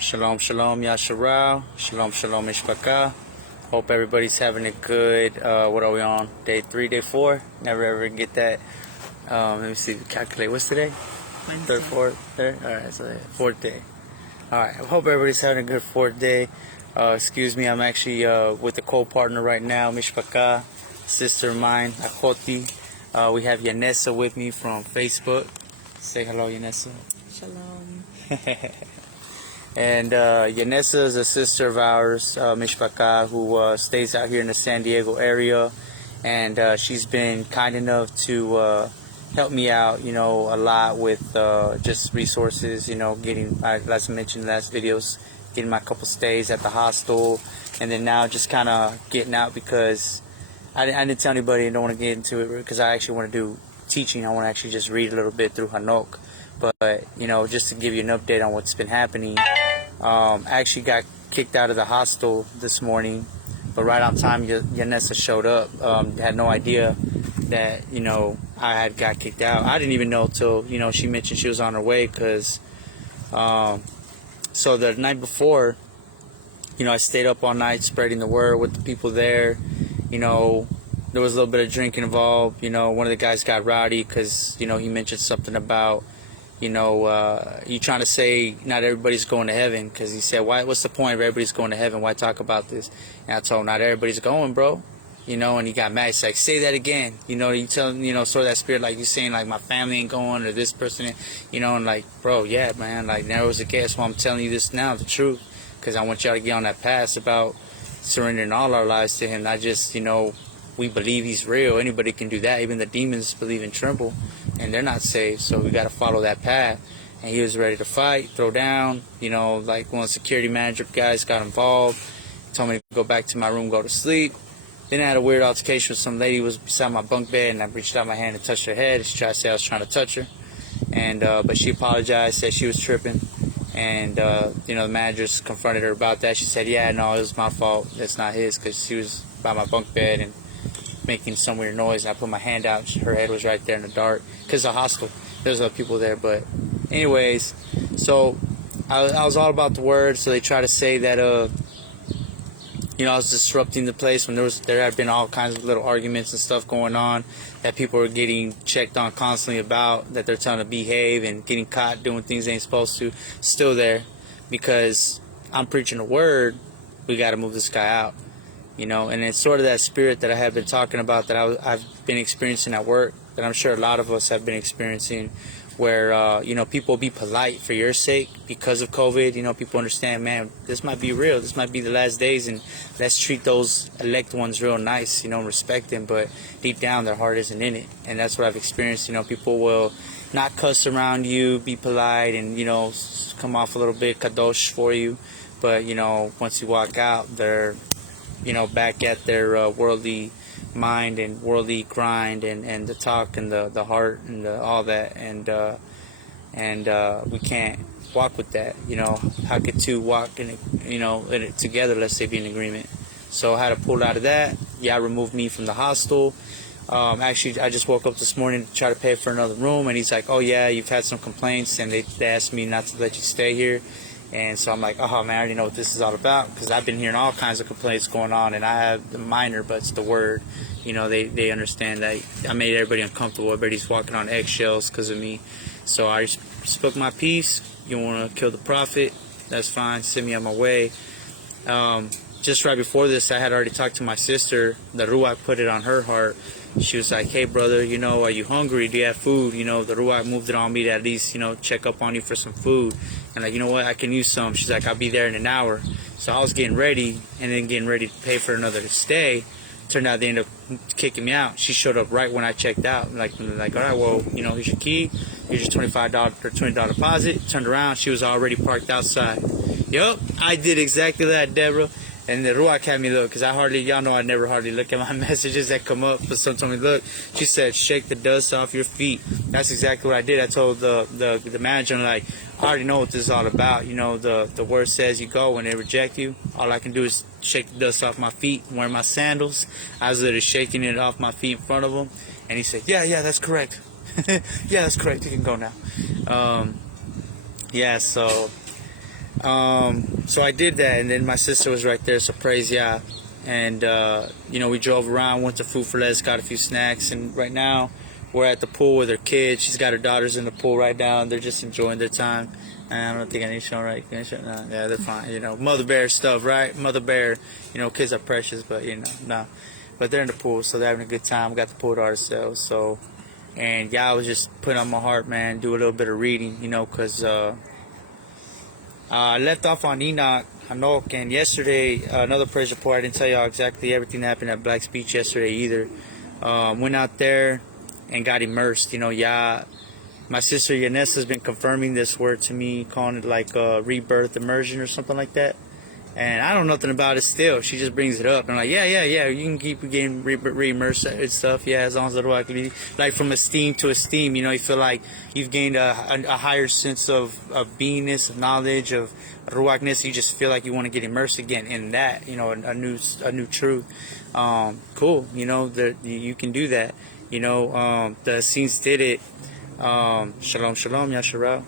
Shalom, shalom, Yasharal. Shalom, shalom, Mishpaka. Hope everybody's having a good, what are we on? Day 3, day 4? Never ever get that. Let me see, calculate. What's today? Wednesday. Third? Alright, so 4th day. Alright, I hope everybody's having a good 4th day. Excuse me, I'm actually with a co-partner right now, Mishpaka, sister of mine, Achoti. We have Yanessa with me from Facebook. Say hello, Yanessa. Shalom. And Yanessa is a sister of ours, Mishpaka, who stays out here in the San Diego area, and she's been kind enough to help me out, you know, a lot with just resources, you know, getting, as I mentioned in the last videos, getting my couple stays at the hostel, and then now just kind of getting out because I didn't tell anybody. I don't want to get into it because I actually want to do teaching. I want to actually just read a little bit through Hanuk. But, you know, just to give you an update on what's been happening, I actually got kicked out of the hostel this morning, but right on time, Yanessa showed up. Had no idea that, you know, I had got kicked out. I didn't even know till, you know, she mentioned she was on her way because, so the night before, you know, I stayed up all night spreading the word with the people there. You know, there was a little bit of drinking involved. You know, one of the guys got rowdy because, you know, he mentioned something about, you know, you trying to say not everybody's going to heaven, because he said, what's the point of everybody's going to heaven? Why talk about this? And I told him, not everybody's going, bro. You know, and he got mad. He's like, say that again. You know, you tell him, you know, sort of that spirit, like you saying, like, my family ain't going, or this person, you know, and like, bro, yeah, man, like, never was a case. Well, I'm telling you this now, the truth, because I want y'all to get on that path about surrendering all our lives to him, not just, you know, we believe he's real. Anybody can do that. Even the demons believe and tremble, and they're not saved. So we got to follow that path. And he was ready to fight, throw down. You know, like one of the security manager guys got involved. Told me to go back to my room, go to sleep. Then I had a weird altercation with some lady who was beside my bunk bed, and I reached out my hand and touched her head. She tried to say I was trying to touch her, and but she apologized, said she was tripping. And you know, the managers confronted her about that. She said, yeah, no, it was my fault. It's not his, because she was by my bunk bed and making some weird noise, and I put my hand out. Her head was right there in the dark, because the hostel, there's other people there. But anyways, so I was all about the word. So they try to say that you know, I was disrupting the place when there had been all kinds of little arguments and stuff going on that people were getting checked on constantly about, that they're trying to behave and getting caught doing things they ain't supposed to. Still there, because I'm preaching the word. We got to move this guy out. You know, and it's sort of that spirit that I have been talking about, that I've been experiencing at work, that I'm sure a lot of us have been experiencing, where, you know, people be polite for your sake because of COVID. You know, people understand, man, this might be real. This might be the last days, and let's treat those elect ones real nice, you know, respect them. But deep down, their heart isn't in it. And that's what I've experienced. You know, people will not cuss around you, be polite, and, you know, come off a little bit kadosh for you. But, you know, once you walk out, they're, you know, back at their worldly mind and worldly grind and the talk and the heart and all that, and we can't walk with that. You know, how could two walk in it, you know, in it together, let's say, be in agreement? So I had to pull out of that. Yeah, removed me from the hostel. Actually, I just woke up this morning to try to pay for another room, and he's like, oh yeah, you've had some complaints, and they asked me not to let you stay here. And so I'm like, oh man, I already know what this is all about, because I've been hearing all kinds of complaints going on, and I have the minor, but it's the word. You know, they understand that I made everybody uncomfortable. Everybody's walking on eggshells because of me. So I spoke my piece. You want to kill the prophet? That's fine. Send me on my way. Just right before this, I had already talked to my sister. The Ruach put it on her heart. She was like, hey brother, you know, are you hungry? Do you have food? You know, the Ruach moved it on me to at least, you know, check up on you for some food. And like, you know what, I can use some. She's like, I'll be there in an hour. So I was getting ready, and then getting ready to pay for another stay. Turned out they ended up kicking me out. She showed up right when I checked out. Like all right, well, you know, here's your key. Here's your $25 or $20 deposit. Turned around, she was already parked outside. Yup, I did exactly that, Deborah. And the Ruach had me look, because y'all know I never hardly look at my messages that come up, but someone told me, look, she said, shake the dust off your feet. That's exactly what I did. I told the manager, I'm like, I already know what this is all about. You know, the word says you go when they reject you. All I can do is shake the dust off my feet, wear my sandals. I was literally shaking it off my feet in front of him. And he said, yeah, that's correct. Yeah, that's correct. You can go now. Yeah, so So I did that, and then my sister was right there, so praise Yah. And you know, we drove around, went to Food for Less, got a few snacks, and right now we're at the pool with her kids. She's got her daughters in the pool right now, and they're just enjoying their time. And I don't think I need to show, right? Can I show? No, yeah, they're fine. You know, mother bear stuff, right? Mother bear. You know, kids are precious, but you know, no. But they're in the pool, so they're having a good time. We got the pool to ourselves. So, and Yah was just putting on my heart, man, do a little bit of reading, you know, because I left off on Enoch, Hanuk, and yesterday, another praise report. I didn't tell y'all exactly everything that happened at Black's Beach yesterday either. Went out there and got immersed. You know, Yah, my sister Yanessa has been confirming this word to me, calling it like rebirth immersion or something like that. And I don't know nothing about it still. She just brings it up. And I'm like, yeah, you can keep getting re-immersed and stuff. Yeah, as long as the Ruach leads. Like from esteem to esteem, you know, you feel like you've gained a higher sense of beingness, of knowledge, of Ruachness. You just feel like you want to get immersed again in that, you know, a new truth. Cool, you know, you can do that. You know, the Essenes did it. Shalom, Yasharah.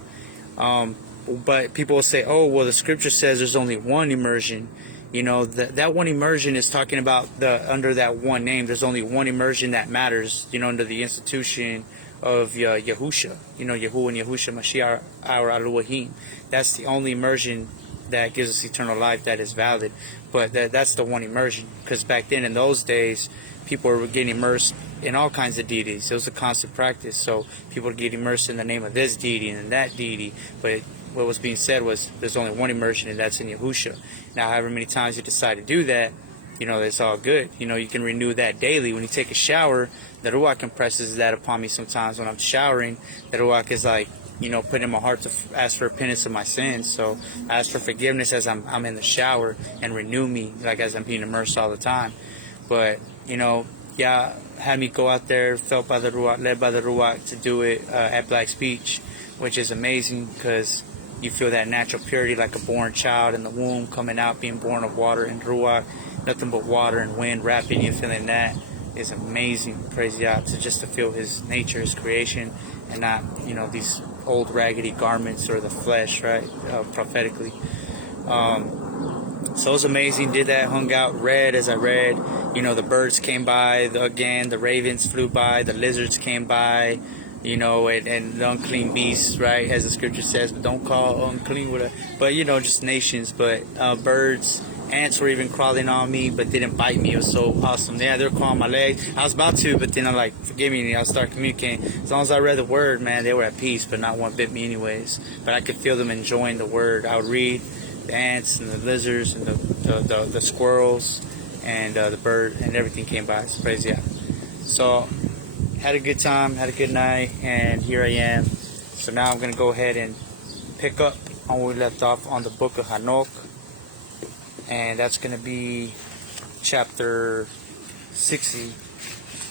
But people will say, oh, well, the scripture says there's only one immersion. You know, that one immersion is talking about under that one name. There's only one immersion that matters, you know, under the institution of Yahusha. You know, Yahuwah and Yahusha Mashiach, our Elohim. That's the only immersion that gives us eternal life that is valid. But that's the one immersion. Because back then, in those days, people were getting immersed in all kinds of deities. It was a constant practice. So people would get immersed in the name of this deity and that deity. But what was being said was there's only one immersion, and that's in Yahusha. Now, however many times you decide to do that, you know, it's all good. You know, you can renew that daily. When you take a shower, the Ruach impresses that upon me sometimes when I'm showering. The Ruach is like, you know, putting in my heart to ask for repentance of my sins. So I ask for forgiveness as I'm in the shower, and renew me, like as I'm being immersed all the time. But, you know, yeah, had me go out there, felt by the Ruach, led by the Ruach to do it at Black's Beach, which is amazing because you feel that natural purity like a born child in the womb, coming out, being born of water and Ruach, nothing but water and wind wrapping you, feeling that is amazing. Praise Yah, to feel His nature, His creation, and not, you know, these old raggedy garments or the flesh, right, prophetically. So it was amazing. Did that, hung out, read as I read. You know, the birds came by, the ravens flew by, the lizards came by, you know, and the unclean beasts, right, as the scripture says, but don't call unclean with but, you know, just nations. But birds, ants were even crawling on me, but didn't bite me. It was so awesome. Yeah, they were crawling my legs. I was about to, but then I'm like, forgive me, and I'll start communicating. As long as I read the word, man, they were at peace, but not one bit me anyways. But I could feel them enjoying the word. I would read the ants and the lizards and the squirrels and the bird, and everything came by. So praise Yah. So had a good time, had a good night, and here I am. So now I'm going to go ahead and pick up on where we left off on the book of Hanuk. And that's going to be chapter 60,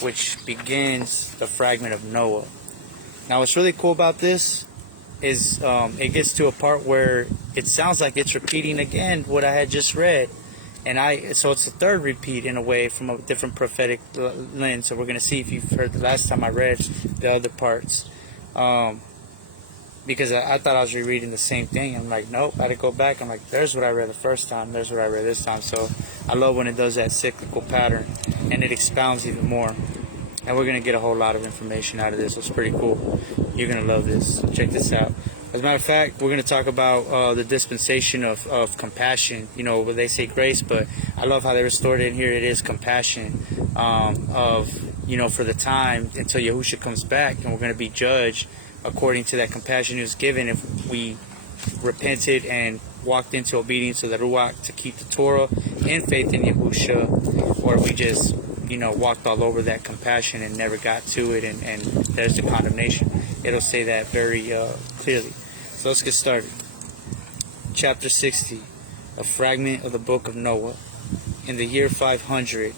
which begins the fragment of Noah. Now what's really cool about this is it gets to a part where it sounds like it's repeating again what I had just read. And so it's a third repeat in a way from a different prophetic lens. So we're going to see if you've heard the last time I read the other parts. Because I thought I was rereading the same thing. I'm like, nope, I had to go back. I'm like, there's what I read the first time. There's what I read this time. So I love when it does that cyclical pattern. And it expounds even more. And we're going to get a whole lot of information out of this. It's pretty cool. You're going to love this. So check this out. As a matter of fact, we're going to talk about the dispensation of compassion. You know, where they say grace, but I love how they restored it in here. It is compassion you know, for the time until Yahusha comes back, and we're going to be judged according to that compassion he was given if we repented and walked into obedience to the Ruach to keep the Torah in faith in Yahusha, or we just, you know, walked all over that compassion and never got to it, and there's the condemnation. It'll say that very clearly. So let's get started. Chapter 60, a fragment of the book of Noah. In the year 500,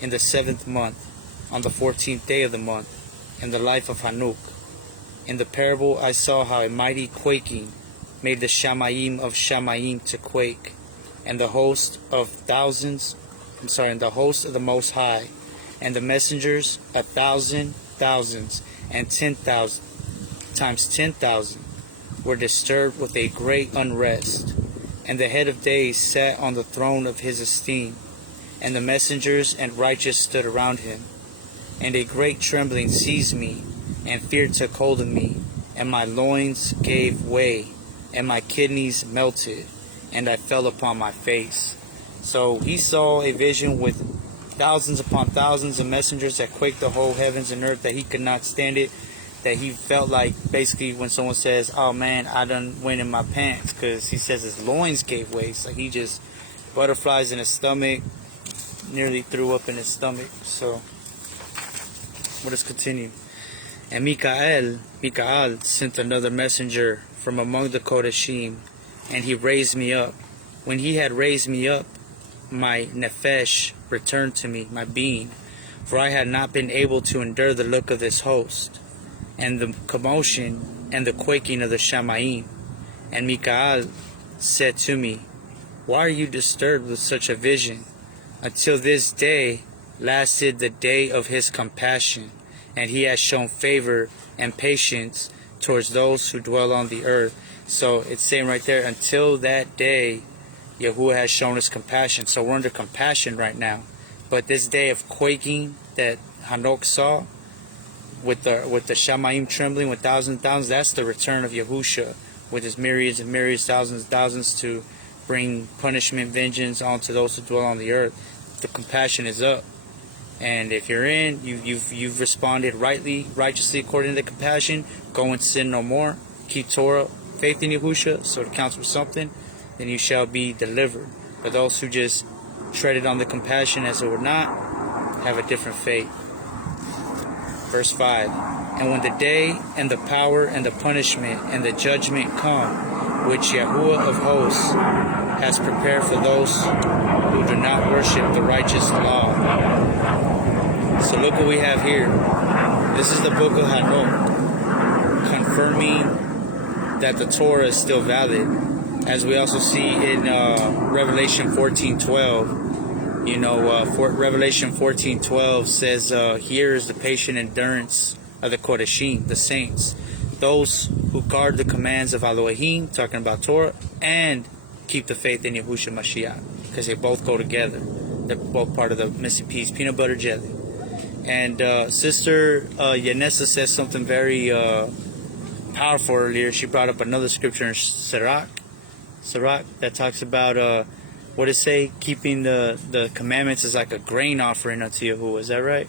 in the 7th month, on the 14th day of the month, in the life of Hanuk. In the parable I saw how a mighty quaking made the Shamayim of Shamayim to quake, and the host of the host of the Most High, and the messengers 1,000 thousands, and 10,000 times 10,000 were disturbed with a great unrest. And the head of days sat on the throne of his esteem, and the messengers and righteous stood around him. And a great trembling seized me, and fear took hold of me, and my loins gave way, and my kidneys melted, and I fell upon my face. So he saw a vision with thousands upon thousands of messengers that quaked the whole heavens and earth, that he could not stand it, that he felt like basically when someone says, oh man, I done went in my pants, because he says his loins gave way. So he just, butterflies in his stomach, nearly threw up in his stomach. So let us continue. And Mikael sent another messenger from among the Kodashim, and he raised me up. When he had raised me up, my nefesh returned to me, my being, for I had not been able to endure the look of this host, and the commotion and the quaking of the Shamayim. And Mikael said to me, why are you disturbed with such a vision? Until this day lasted the day of his compassion, and he has shown favor and patience towards those who dwell on the earth. So it's saying right there, until that day, Yahuwah has shown us compassion. So we're under compassion right now. But this day of quaking that Hanuk saw, with the Shamayim trembling, with thousands and thousands, that's the return of Yahusha, with his myriads and myriads, thousands and thousands, to bring punishment, vengeance onto those who dwell on the earth. The compassion is up. And if you're in, you've responded righteously according to the compassion, go and sin no more, keep Torah, faith in Yahusha, so it counts for something, then you shall be delivered. But those who just treaded on the compassion as it were not, have a different fate. Verse 5. And when the day and the power and the punishment and the judgment come, which Yahuwah of hosts has prepared for those who do not worship the righteous law. So look what we have here. This is the book of Hanuk, confirming that the Torah is still valid. As we also see in Revelation 14:12, Revelation 14:12 says, here is the patient endurance of the Kodashim, the saints, those who guard the commands of Elohim, talking about Torah, and keep the faith in Yahushua Mashiach, because they both go together. They're both part of the missing piece, peanut butter jelly. And Sister Yanessa says something very powerful earlier. She brought up another scripture in Sirach, that talks about what it say, keeping the commandments is like a grain offering unto Yahuwah. Is that right?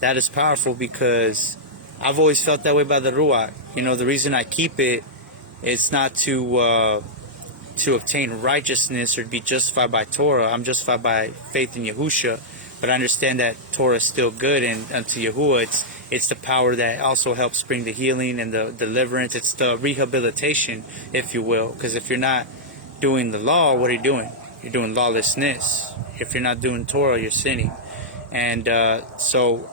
That is powerful, because I've always felt that way by the Ruach. The reason I keep it, it's not to obtain righteousness or to be justified by Torah. I'm justified by faith in Yahusha, but I understand that Torah is still good, and unto Yahuwah it's the power that also helps bring the healing and the deliverance. It's the rehabilitation, if you will, because if you're not doing the law, what are you doing? You're doing lawlessness. If you're not doing Torah, you're sinning. And so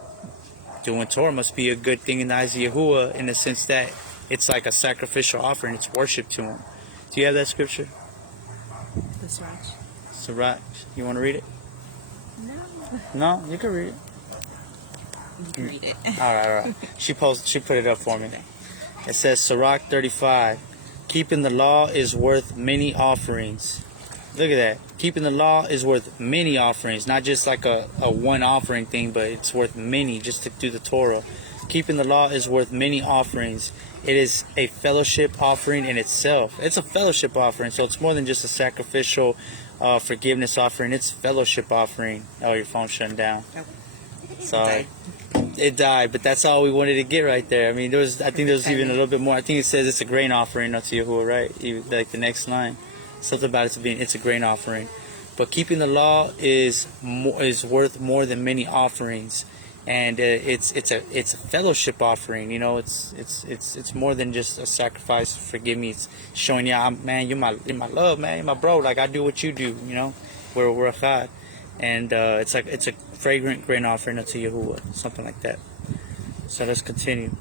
doing Torah must be a good thing in the eyes of Yahuwah, in the sense that it's like a sacrificial offering. It's worship to him. Do you have that scripture? The Sirach. Sirach. You want to read it? No. No? You can read it. You can read it. All right. She put it up for me. It says, Sirach 35, keeping the law is worth many offerings. Look at that. Keeping the law is worth many offerings. Not just like a one offering thing, but it's worth many, just to do the Torah. Keeping the law is worth many offerings. It is a fellowship offering in itself. It's a fellowship offering, so it's more than just a sacrificial forgiveness offering. It's fellowship offering. Oh, your phone's shutting down. Oh. Sorry. It died, but that's all we wanted to get right there. I mean, I think there was even a little bit more. I think it says it's a grain offering unto Yahuwah, right? Like the next line, something about it's a grain offering. But keeping the law is worth more than many offerings, and it's a fellowship offering. It's more than just a sacrifice. Forgive me. It's showing man, you're my love, man, you're my bro. Like I do what you do. We're a chad. And it's a fragrant grain offering unto Yahuwah, something like that. So let's continue.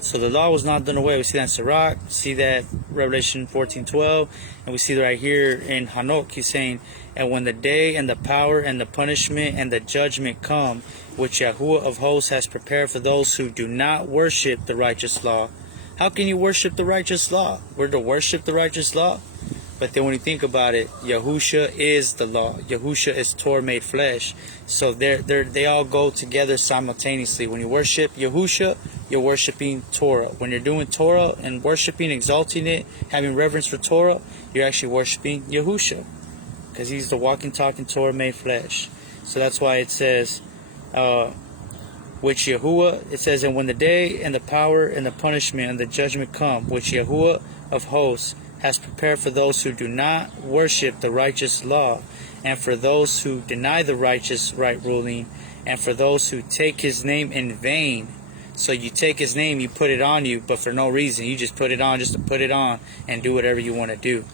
So the law was not done away. We see that in Sirach, see that Revelation 14:12, and we see that right here in Hanuk. He's saying, and when the day and the power and the punishment and the judgment come, which Yahuwah of hosts has prepared for those who do not worship the righteous law. How can you worship the righteous law? We're to worship the righteous law. But then when you think about it, Yahusha is the law. Yahusha is Torah made flesh. So they all go together simultaneously. When you worship Yahusha, you're worshiping Torah. When you're doing Torah and worshiping, exalting it, having reverence for Torah, you're actually worshiping Yahusha, because he's the walking, talking Torah made flesh. So that's why it says, which Yahuwah, it says, and when the day and the power and the punishment and the judgment come, which Yahuwah of hosts has prepared for those who do not worship the righteous law, and for those who deny the righteous right ruling, and for those who take his name in vain. So you take his name, you put it on you, but for no reason. You just put it on just to put it on and do whatever you want to do.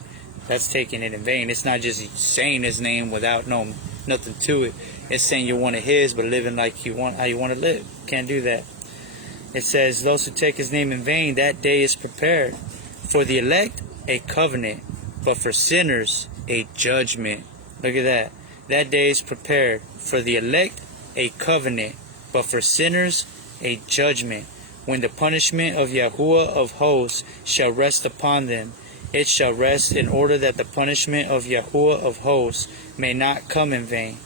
That's taking it in vain. It's not just saying his name without nothing to it. It's saying you're one of his, but living like how you want to live. Can't do that. It says, those who take his name in vain, that day is prepared. For the elect, a covenant, but for sinners, a judgment. Look at that. That day is prepared. For the elect, a covenant, but for sinners, a judgment. When the punishment of Yahuwah of hosts shall rest upon them, it shall rest in order that the punishment of Yahuwah of hosts may not come in vain.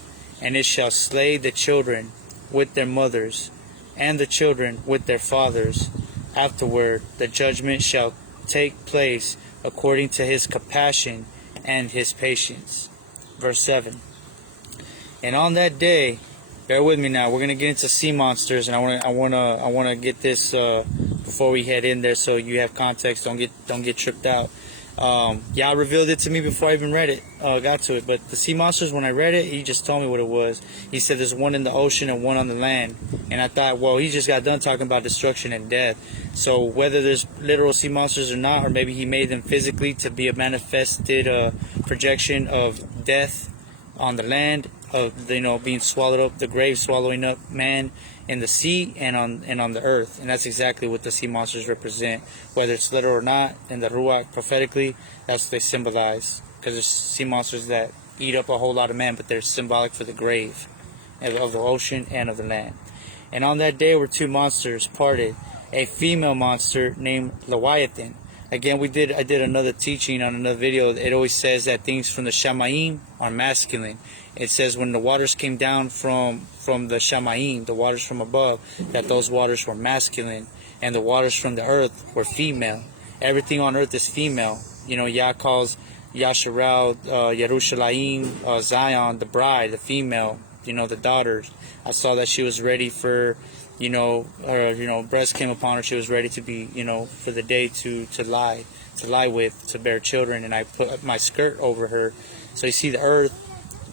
And it shall slay the children with their mothers, and the children with their fathers. Afterward, the judgment shall take place according to his compassion and his patience. Verse 7. And on that day, bear with me now, we're gonna get into sea monsters, and I wanna get this before we head in there, so you have context. Don't get tripped out. Yah revealed it to me before I even read it, got to it. But the sea monsters, when I read it, he just told me what it was. He said there's one in the ocean and one on the land. And I thought, well, he just got done talking about destruction and death. So whether there's literal sea monsters or not, or maybe he made them physically to be a manifested projection of death on the land, of being swallowed up, the grave swallowing up man in the sea and on the earth. And that's exactly what the sea monsters represent, whether it's literal or not. And the Ruach, prophetically, that's what they symbolize, because there's sea monsters that eat up a whole lot of man, but they're symbolic for the grave of the ocean and of the land. And on that day were two monsters parted, a female monster named Leviathan. Again, I did another teaching on another video. It always says that things from the Shamayim are masculine. It says when the waters came down from the Shamayim, the waters from above, that those waters were masculine, and the waters from the earth were female. Everything on earth is female. Yah calls Yasharal, YAHUSHA, Zion, the bride, the female, the daughters. I saw that she was ready for, her breast came upon her. She was ready to be, for the day to lie with, to bear children. And I put my skirt over her. So you see, the earth,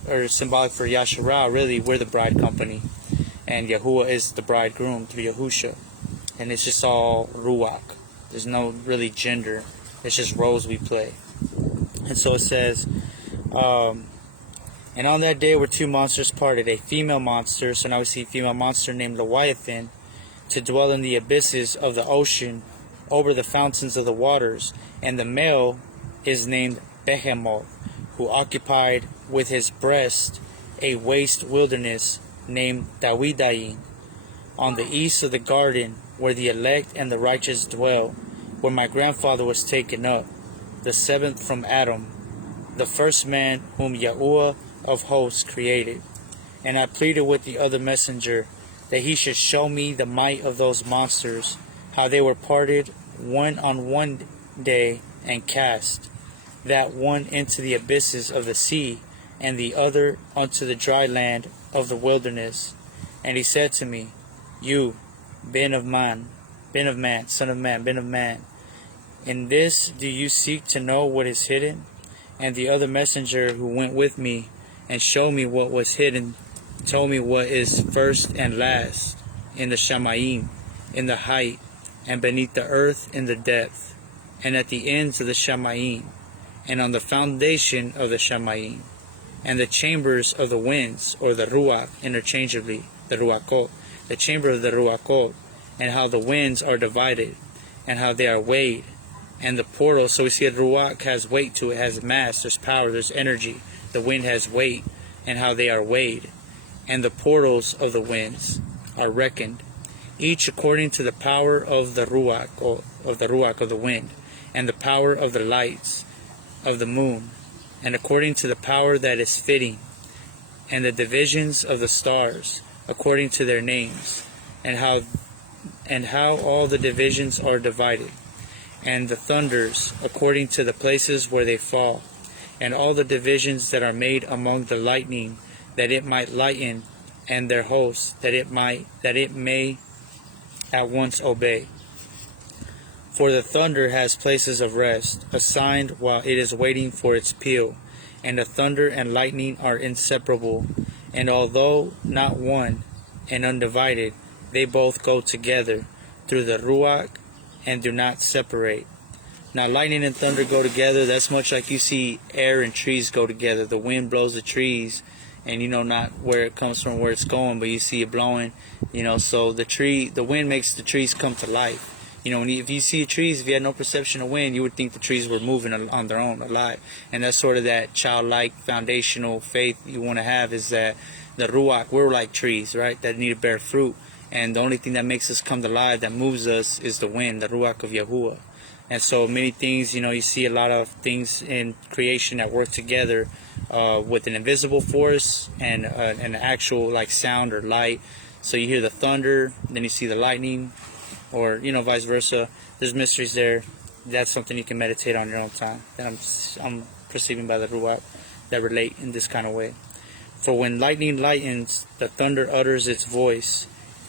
or symbolic for Yasharal, really, we're the bride company. And Yahuwah is the bridegroom through Yahusha. And it's just all Ruach. There's no really gender. It's just roles we play. And so it says, and on that day were two monsters parted, a female monster, so now we see a female monster named Leviathan, to dwell in the abysses of the ocean, over the fountains of the waters, and the male is named Behemoth, who occupied with his breast a waste wilderness named Dawidayin, on the east of the garden where the elect and the righteous dwell, where my grandfather was taken up, the seventh from Adam, the first man whom Yahuwah of hosts created. And I pleaded with the other messenger that he should show me the might of those monsters, how they were parted one on one day and cast, that one into the abysses of the sea, and the other unto the dry land of the wilderness. And he said to me, you, son of man, in this do you seek to know what is hidden? And the other messenger who went with me and showed me what was hidden told me what is first and last in the Shamayim, in the height, and beneath the earth in the depth, and at the ends of the Shamayim, and on the foundation of the Shamayim, and the chambers of the winds, or the Ruach, interchangeably, the Ruachot, the chamber of the Ruachot, and how the winds are divided, and how they are weighed, and the portal. So we see that Ruach has weight to it, has mass, there's power, there's energy. The wind has weight, and how they are weighed, and the portals of the winds are reckoned, each according to the power of the Ruach, of the wind, and the power of the lights, of the moon, and according to the power that is fitting, and the divisions of the stars, according to their names, and how all the divisions are divided, and the thunders, according to the places where they fall, and all the divisions that are made among the lightning, that it might lighten, and their hosts, that it may at once obey. For the thunder has places of rest, assigned while it is waiting for its peal, and the thunder and lightning are inseparable, and although not one and undivided, they both go together through the Ruach and do not separate. Now lightning and thunder go together. That's much like you see air and trees go together. The wind blows the trees, and you know not where it comes from, where it's going, but you see it blowing. So the wind makes the trees come to life. If you see trees, if you had no perception of wind, you would think the trees were moving on their own, alive. And that's sort of that childlike foundational faith you want to have, is that the Ruach, we're like trees, right, that need to bear fruit. And the only thing that makes us come to life, that moves us, is the wind, the Ruach of Yahuwah. And so many things, you see a lot of things in creation that work together with an invisible force and an actual like sound or light. So you hear the thunder, then you see the lightning, or vice versa. There's mysteries there. That's something you can meditate on your own time, that I'm perceiving by the Ruach, that relate in this kind of way. For when lightning lightens, the thunder utters its voice,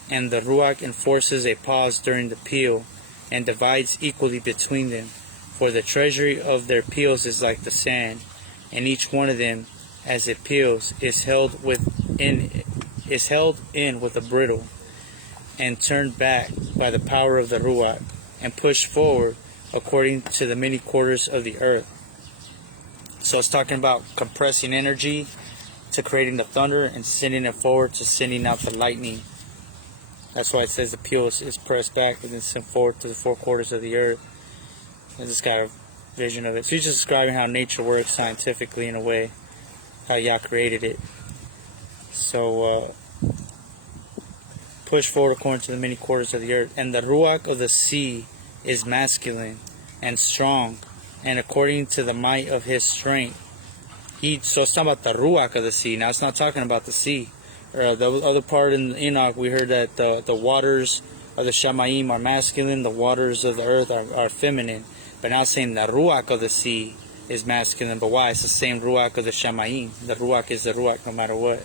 and the Ruach enforces a pause during the peal, and divides equally between them. For the treasury of their peals is like the sand, and each one of them, as it peals, is held in with a bridle, and turned back by the power of the Ruach, and pushed forward according to the many quarters of the earth. So it's talking about compressing energy to creating the thunder, and sending it forward to sending out the lightning. That's why it says the peal is pressed back and then sent forward to the four quarters of the earth. I just got a vision of it. So he's just describing how nature works scientifically, in a way, how Yah created it. So push forward according to the many quarters of the earth. And the Ruach of the sea is masculine and strong, and according to the might of his strength. So it's talking about the Ruach of the sea. Now it's not talking about the sea. The other part in Enoch, we heard that the waters of the Shamayim are masculine, the waters of the earth are feminine. But now it's saying the Ruach of the sea is masculine. But why? It's the same Ruach of the Shamayim. The Ruach is the Ruach no matter what.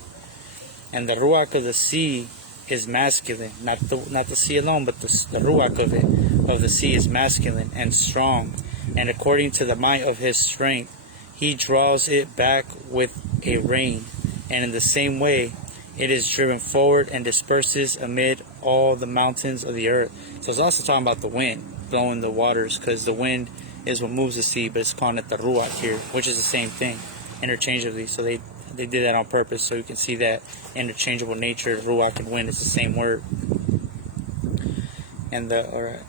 And the Ruach of the sea is masculine. Not the sea alone, but the Ruach of the sea is masculine and strong. And according to the might of his strength, he draws it back with a rein. And in the same way, it is driven forward and disperses amid all the mountains of the earth. So it's also talking about the wind blowing the waters, because the wind is what moves the sea, but it's calling it the Ruach here, which is the same thing, interchangeably. So they did that on purpose, so you can see that interchangeable nature. Ruach and wind is the same word. And alright.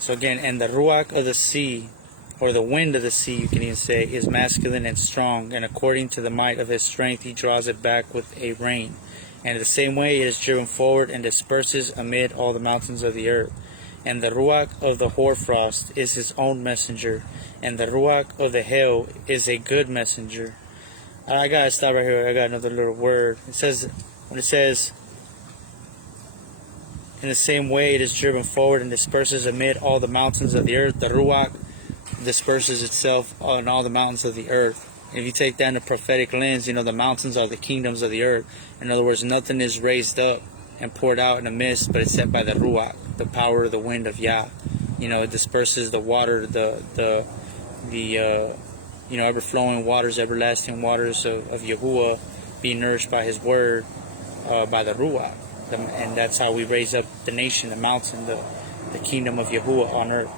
So again, and the Ruach of the sea, or the wind of the sea, you can even say, is masculine and strong, and according to the might of his strength, he draws it back with a rein. And in the same way, it is driven forward and disperses amid all the mountains of the earth. And the Ruach of the hoarfrost is his own messenger, and the Ruach of the hail is a good messenger. I gotta stop right here. I got another little word. When it says, in the same way, it is driven forward and disperses amid all the mountains of the earth. The Ruach disperses itself on all the mountains of the earth. And if you take that in a prophetic lens, the mountains are the kingdoms of the earth. In other words, nothing is raised up and poured out in a mist, but it's set by the Ruach, the power of the wind of Yah. It disperses the water, the ever-flowing waters, everlasting waters of Yahuwah, being nourished by his word, by the Ruach. And that's how we raise up the nation, the mountain, the kingdom of Yahuwah on earth.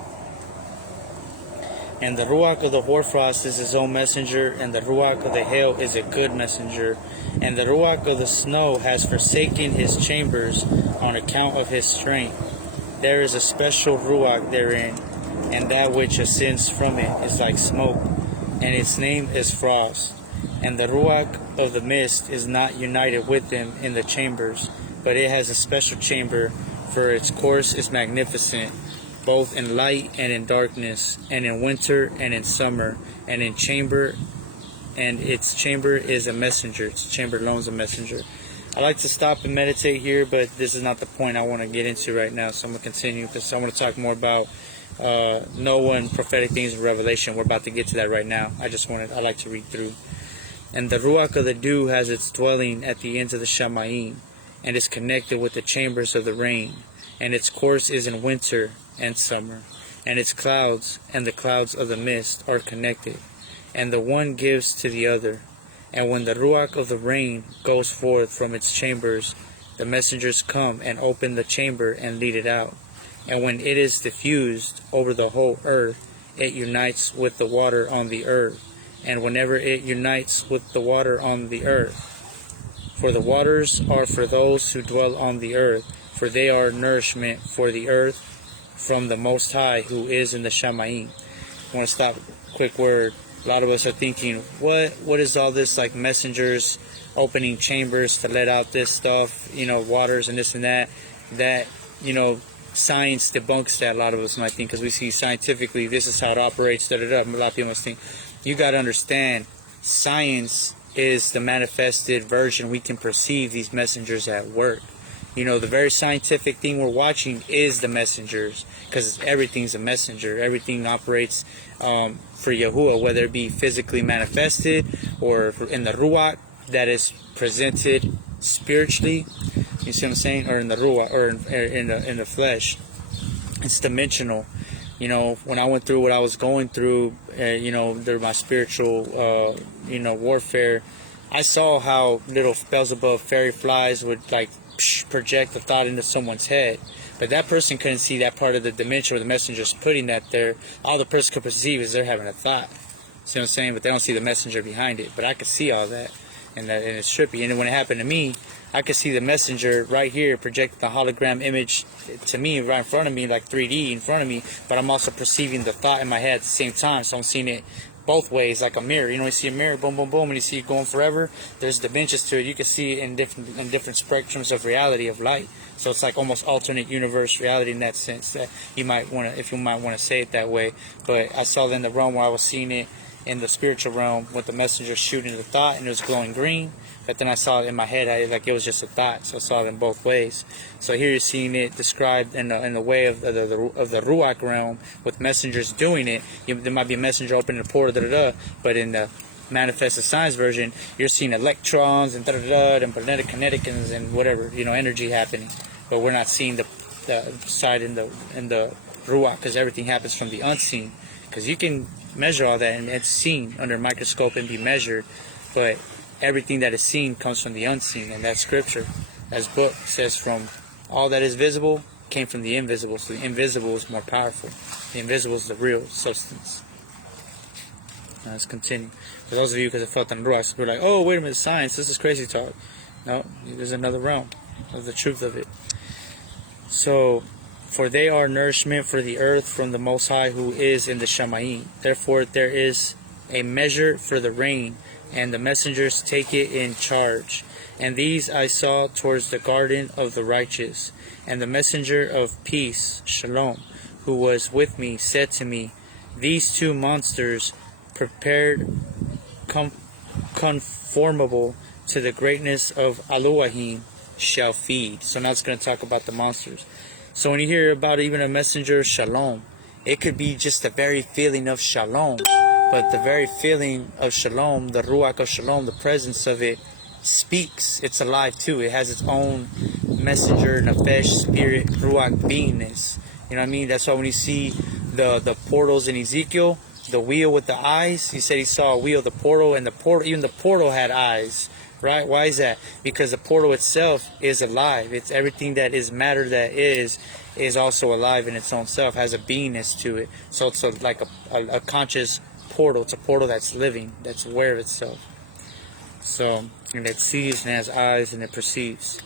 And the Ruach of the hoarfrost is his own messenger, and the Ruach of the hail is a good messenger. And the Ruach of the snow has forsaken his chambers on account of his strength. There is a special Ruach therein, and that which ascends from it is like smoke, and its name is frost. And the Ruach of the mist is not united with them in the chambers, but it has a special chamber, for its course is magnificent, both in light and in darkness, and in winter and in summer, and in chamber, and its chamber is a messenger. Its chamber alone is a messenger. I like to stop and meditate here, but this is not the point I want to get into right now, so I'm going to continue because I want to talk more about Noah and prophetic things in Revelation. We're about to get to that right now. I like to read through. And the Ruach of the dew has its dwelling at the ends of the Shamayim, and is connected with the chambers of the rain, and its course is in winter and summer, and its clouds and the clouds of the mist are connected, and the one gives to the other. And when the Ruach of the rain goes forth from its chambers, the messengers come and open the chamber and lead it out. And when it is diffused over the whole earth, it unites with the water on the earth. And whenever it unites with the water on the earth, for the waters are for those who dwell on the earth, for they are nourishment for the earth from the Most High who is in the Shamayim. I want to stop, quick word. A lot of us are thinking, what is all this, like messengers opening chambers to let out this stuff, waters and this and that, science debunks that. A lot of us might think, because we see scientifically this is how it operates, A lot of people must think. You got to understand, science is the manifested version we can perceive these messengers at work. The very scientific thing we're watching is the messengers, because everything's a messenger. Everything operates for Yahuwah, whether it be physically manifested or in the Ruach that is presented spiritually. You see what I'm saying? Or in the Ruach, or in the flesh. It's dimensional. When I went through what I was going through, during my spiritual, warfare, I saw how little Beelzebub fairy flies would project a thought into someone's head, but that person couldn't see that part of the dimension or the messenger's putting that there. All the person could perceive is they're having a thought. See what I'm saying? But they don't see the messenger behind it. But I could see all that, and it's trippy. And then when it happened to me, I could see the messenger right here project the hologram image to me right in front of me, like 3D in front of me, but I'm also perceiving the thought in my head at the same time, so I'm seeing it both ways, like a mirror. You see a mirror, boom, boom, boom, and you see it going forever. There's dimensions to it. You can see it in different spectrums of reality, of light. So it's like almost alternate universe reality in that sense, that you might want to say it that way. But I saw it in the realm where I was seeing it in the spiritual realm with the messenger shooting the thought, and it was glowing green. But then I saw it in my head, it was just a thought. So I saw it in both ways. So here you're seeing it described in the way of the Ruach realm, with messengers doing it. There might be a messenger opening the portal, but in the manifested science version, you're seeing electrons and and magnetic kinetic and whatever, energy happening. But we're not seeing the side in the Ruach, because everything happens from the unseen. Because you can measure all that, and it's seen under a microscope and be measured, but everything that is seen comes from the unseen, and that's scripture. As book says, from all that is visible came from the invisible. So the invisible is more powerful. The invisible is the real substance. Now let's continue. For those of you who have felt on Ruach, we're like, oh, wait a minute, science, this is crazy talk. No, there's another realm of the truth of it. So, for they are nourishment for the earth from the Most High who is in the Shamayim. Therefore there is a measure for the rain, and the messengers take it in charge. And these I saw towards the garden of the righteous. And the messenger of peace, Shalom, who was with me, said to me, these two monsters, prepared conformable to the greatness of Elohim, shall feed. So now it's going to talk about the monsters. So when you hear about even a messenger of Shalom, it could be just the very feeling of Shalom. But the very feeling of Shalom, the Ruach of Shalom, the presence of it, speaks. It's alive too. It has its own messenger, nefesh, spirit, Ruach beingness. You know what I mean? That's why when you see the portals in Ezekiel, the wheel with the eyes, he said he saw a wheel, the portal, and even the portal had eyes. Right? Why is that? Because the portal itself is alive. It's everything that is matter that is also alive in its own self, has a beingness to it. So it's like a conscious portal. It's a portal that's living, that's aware of itself. So, and it sees and has eyes and it perceives.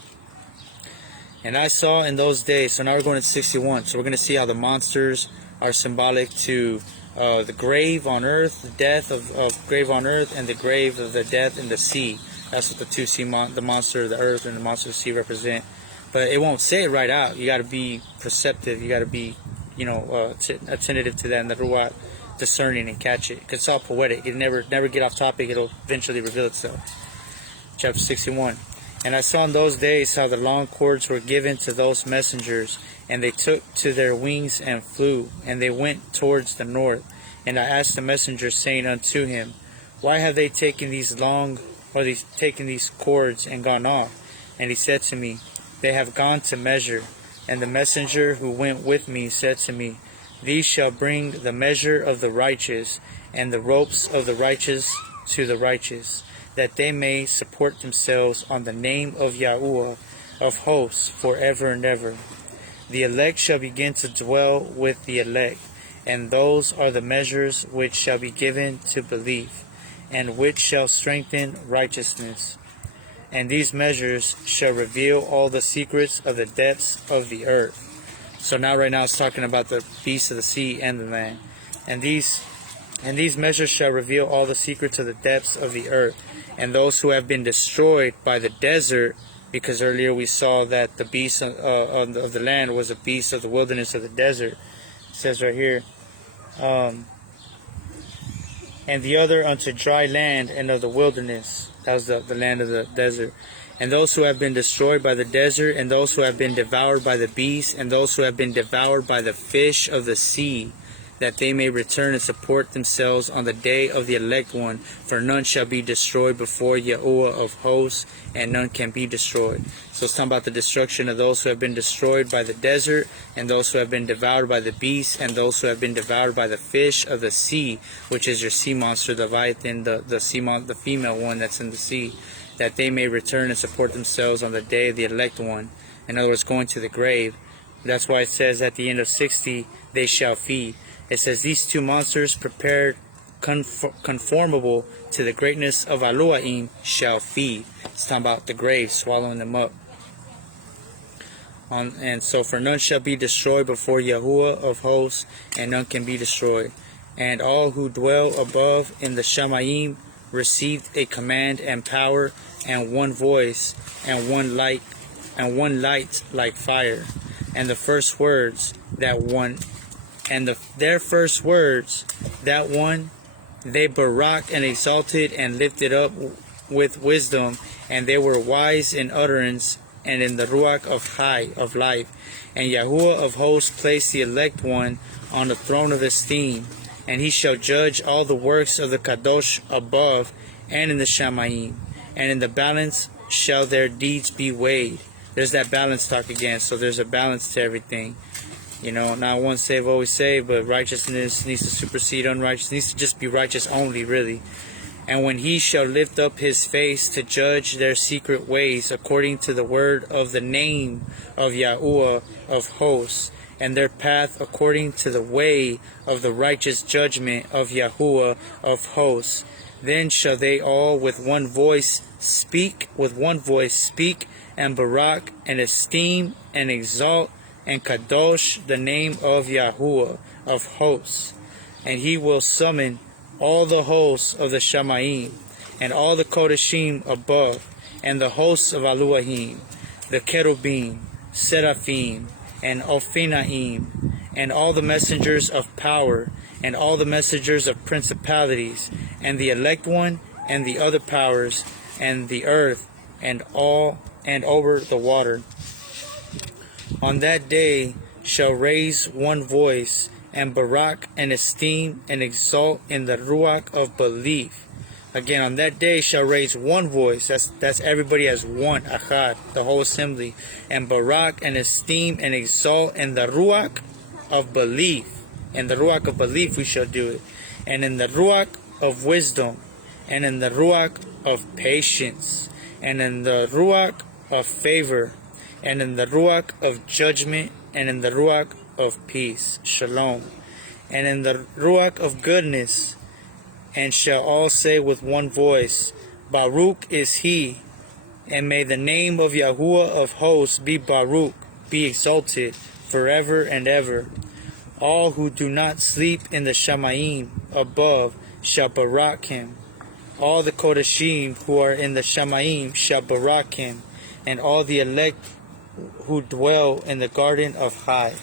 And I saw in those days, so now we're going to 61. So we're going to see how the monsters are symbolic to the grave on earth, the death of grave on earth, and the grave of the death in the sea. That's what the two sea, the monster of the earth and the monster of the sea represent. But it won't say it right out. You got to be perceptive. You got to be attentive to that in the Ruach, discerning and catch it. Because it's all poetic. It never get off topic. It'll eventually reveal itself. Chapter 61. And I saw in those days how the long cords were given to those messengers, and they took to their wings and flew, and they went towards the north. And I asked the messenger, saying unto him, Why have they taken these cords and gone off? And he said to me, They have gone to measure. And the messenger who went with me said to me, These shall bring the measure of the righteous, and the ropes of the righteous to the righteous, that they may support themselves on the name of Yahuwah of hosts forever and ever. The elect shall begin to dwell with the elect, and those are the measures which shall be given to belief, and which shall strengthen righteousness. And these measures shall reveal all the secrets of the depths of the earth. So now right now it's talking about the beasts of the sea and the land. And these measures shall reveal all the secrets of the depths of the earth. And those who have been destroyed by the desert, because earlier we saw that the beast of the land was a beast of the wilderness of the desert. It says right here, and the other unto dry land and of the wilderness. That was the land of the desert. And those who have been destroyed by the desert, and those who have been devoured by the beast, and those who have been devoured by the fish of the sea, that they may return and support themselves on the day of the elect one. For none shall be destroyed before Yahuwah of hosts, and none can be destroyed. So it's talking about the destruction of those who have been destroyed by the desert, and those who have been devoured by the beast, and those who have been devoured by the fish of the sea, which is your sea monster, the Leviathan, the female one that's in the sea, that they may return and support themselves on the day of the elect one. In other words, going to the grave. That's why it says at the end of 60, they shall feed. It says these two monsters prepared conformable to the greatness of Elohim shall feed. It's talking about the grave swallowing them up. And so for none shall be destroyed before Yahuwah of hosts, and none can be destroyed. And all who dwell above in the Shamayim received a command and power, and one voice, and one light like fire. And the first words that one their first words, that one, they barak and exalted and lifted up with wisdom, and they were wise in utterance and in the ruach of high of life. And Yahuwah of hosts placed the elect one on the throne of esteem, and he shall judge all the works of the Kadosh above and in the Shamayim, and in the balance shall their deeds be weighed. There's that balance talk again, so there's a balance to everything. Not once saved, always saved, but righteousness needs to supersede unrighteousness. Needs to just be righteous only, really. And when he shall lift up his face to judge their secret ways, according to the word of the name of Yahuwah of hosts, and their path according to the way of the righteous judgment of Yahuwah of hosts, then shall they all with one voice speak, and barak, and esteem, and exalt, and kadosh the name of Yahuwah of hosts. And he will summon all the hosts of the Shamayim, and all the Kodashim above, and the hosts of Elohim, the Cherubim, Seraphim, and Ophinaim, and all the messengers of power, and all the messengers of principalities, and the elect one, and the other powers, and the earth, and all, and over the water. On that day shall raise one voice, and barak, and esteem, and exalt in the ruach of belief. Again, on that day shall raise one voice. That's everybody as one, achad, the whole assembly. And barak, and esteem, and exalt in the ruach of belief. In the ruach of belief we shall do it. And in the ruach of wisdom, and in the ruach of patience, and in the ruach of favor, and in the ruach of judgment, and in the ruach of peace, shalom, and in the ruach of goodness. And shall all say with one voice, Baruch is he, and may the name of Yahuwah of hosts be Baruch, be exalted forever and ever. All who do not sleep in the Shamayim above shall barak him. All the Kodashim who are in the Shamayim shall barak him, and all the elect who dwell in the garden of High.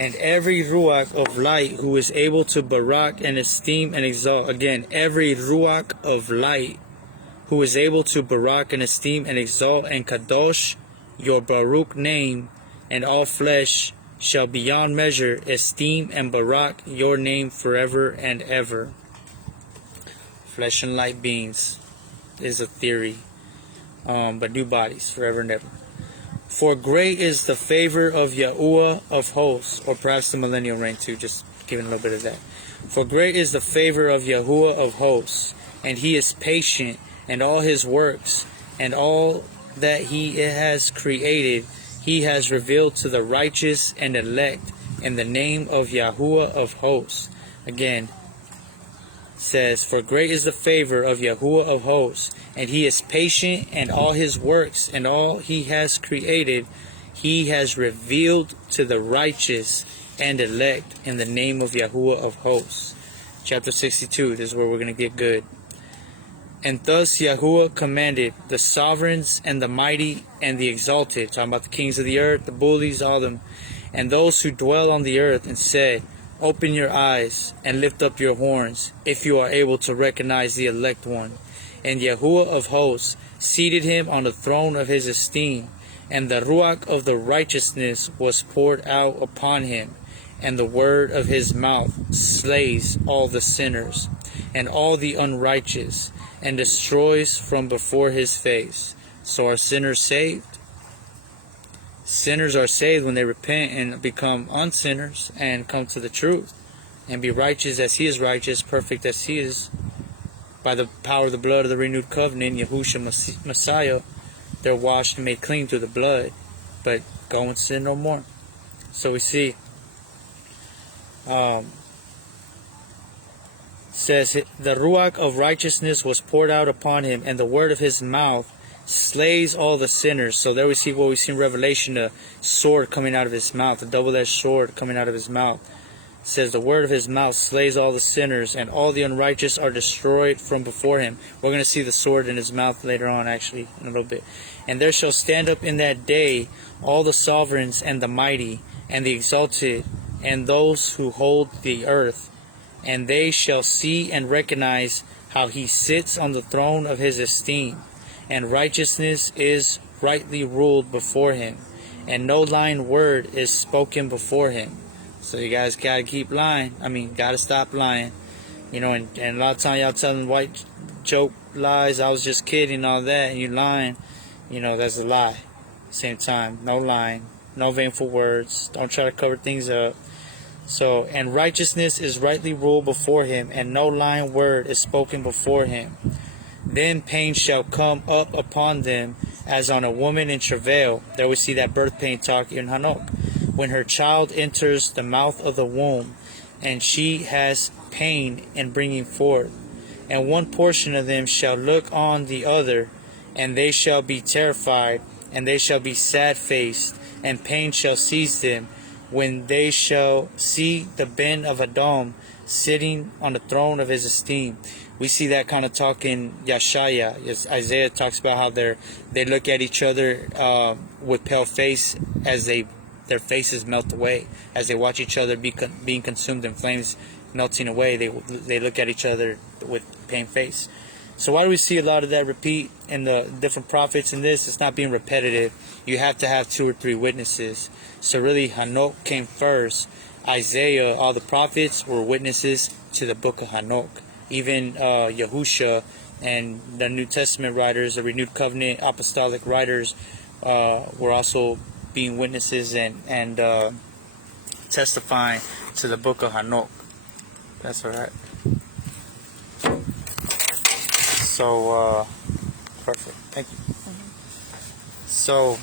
and every ruach of light who is able to barak and esteem and exalt. Again, every ruach of light who is able to barak and esteem and exalt and kadosh your Baruch name, and all flesh shall beyond measure esteem and barak your name forever and ever. Flesh and light beings is a theory, but new bodies forever and ever. For great is the favor of Yahuwah of hosts, or perhaps the millennial reign too, just giving a little bit of that. For great is the favor of Yahuwah of hosts, and he is patient, and all his works, and all that he has created, he has revealed to the righteous and elect in the name of Yahuwah of hosts. Again, says, for great is the favor of Yahuwah of hosts, and he is patient, and all his works and all he has created, he has revealed to the righteous and elect in the name of Yahuwah of hosts. Chapter 62, this is where we're going to get good. And thus Yahuwah commanded the sovereigns and the mighty and the exalted, talking about the kings of the earth, the bullies, all them, and those who dwell on the earth, and said, open your eyes and lift up your horns, if you are able to recognize the elect one. And Yahuwah of hosts seated him on the throne of his esteem, and the ruach of the righteousness was poured out upon him, and the word of his mouth slays all the sinners and all the unrighteous, and destroys from before his face. So are sinners saved? Sinners are saved when they repent and become unsinners and come to the truth and be righteous as he is righteous, perfect as he is, by the power of the blood of the renewed covenant, YAHUSHA Messiah. They're washed and made clean through the blood, but go and sin no more. So we see, says, the ruach of righteousness was poured out upon him, and the word of his mouth slays all the sinners. So there we see what we see in Revelation, the sword coming out of his mouth, the double-edged sword coming out of his mouth. It says the word of his mouth slays all the sinners, and all the unrighteous are destroyed from before him. We're going to see the sword in his mouth later on, actually, in a little bit. And there shall stand up in that day all the sovereigns and the mighty and the exalted and those who hold the earth, and they shall see and recognize how he sits on the throne of his esteem, and righteousness is rightly ruled before him, and no lying word is spoken before him. So you guys gotta keep lying. Gotta stop lying. And a lot of times y'all telling white joke lies, I was just kidding, all that, and you lying. That's a lie. Same time, no lying, no vainful words. Don't try to cover things up. So, and righteousness is rightly ruled before him, and no lying word is spoken before him. Then pain shall come up upon them as on a woman in travail. There we see that birth pain talk in Hanuk. When her child enters the mouth of the womb, and she has pain in bringing forth. And one portion of them shall look on the other, and they shall be terrified, and they shall be sad-faced, and pain shall seize them, when they shall see the Ben of Adam sitting on the throne of his esteem. We see that kind of talk in Yeshaya. Isaiah talks about how they look at each other with pale face as their faces melt away, as they watch each other being consumed in flames melting away. They look at each other with pain face. So why do we see a lot of that repeat in the different prophets in this? It's not being repetitive. You have to have 2 or 3 witnesses. So really, Hanuk came first. Isaiah, all the prophets were witnesses to the book of Hanuk. Even Yahusha and the New Testament writers, the Renewed Covenant apostolic writers, were also being witnesses and testifying to the book of Hanuk. That's all right. So, perfect. Thank you. So,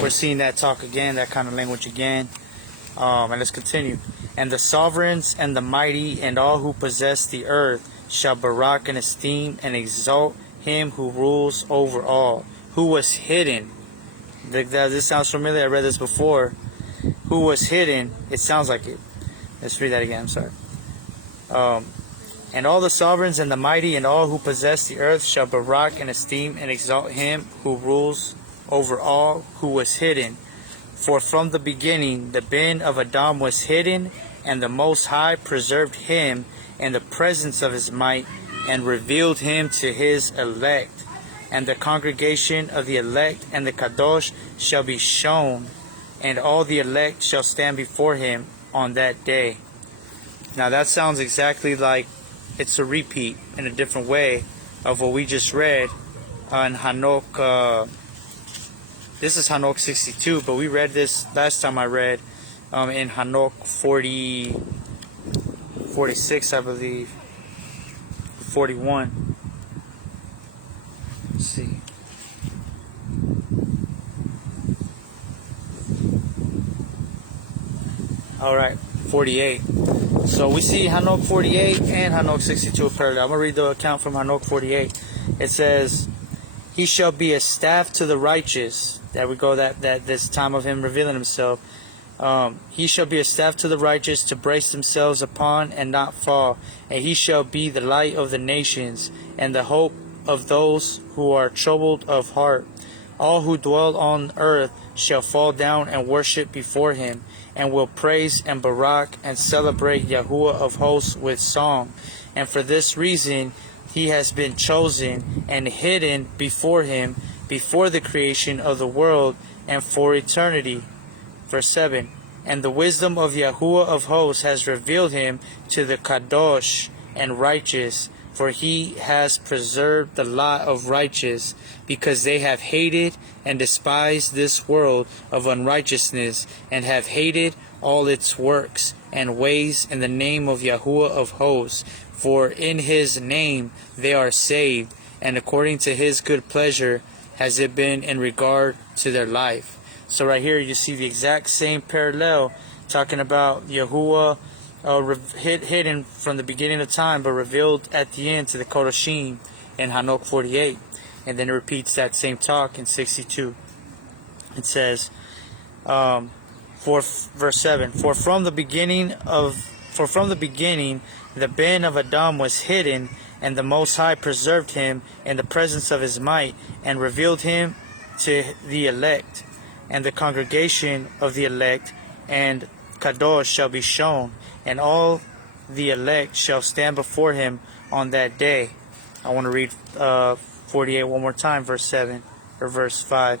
we're seeing that talk again, that kind of language again. And let's continue. And the sovereigns and the mighty and all who possess the earth shall barak and esteem and exalt him who rules over all, who was hidden. This sounds familiar. I read this before. Who was hidden. It sounds like it. Let's read that again. I'm sorry. And all the sovereigns and the mighty and all who possess the earth shall barak and esteem and exalt him who rules over all, who was hidden For from the beginning the bin of Adam was hidden, and the Most High preserved him in the presence of his might, and revealed him to his elect. And the congregation of the elect and the Kadosh shall be shown, and all the elect shall stand before him on that day. Now that sounds exactly like it's a repeat in a different way of what we just read on Hanuk. This is Hanuk 62, but we read this last time I read in Hanuk 46, I believe. 41. Let's see. Alright, 48. So we see Hanuk 48 and Hanuk 62 parallel. I'm going to read the account from Hanuk 48. It says, he shall be a staff to the righteous. There we go, that this time of him revealing himself. He shall be a staff to the righteous, to brace themselves upon and not fall. And he shall be the light of the nations, and the hope of those who are troubled of heart. All who dwell on earth shall fall down and worship before him, and will praise and barak and celebrate Yahuwah of hosts with song. And for this reason he has been chosen and hidden before him, before the creation of the world and for eternity. Verse 7. And the wisdom of Yahuwah of hosts has revealed him to the Kadosh and righteous, for he has preserved the lot of righteous, because they have hated and despised this world of unrighteousness, and have hated all its works and ways in the name of Yahuwah of hosts. For in his name they are saved, and according to his good pleasure has it been in regard to their life. So right here you see the exact same parallel, talking about Yahuwah hidden from the beginning of time, but revealed at the end to the Kodoshim in Hanuk 48. And then it repeats that same talk in 62. It says, verse 7, For from the beginning the bin of Adam was hidden, and the Most High preserved him in the presence of his might, and revealed him to the elect. And the congregation of the elect and Kadosh shall be shown, and all the elect shall stand before him on that day. I want to read 48 one more time, verse 7 or verse 5.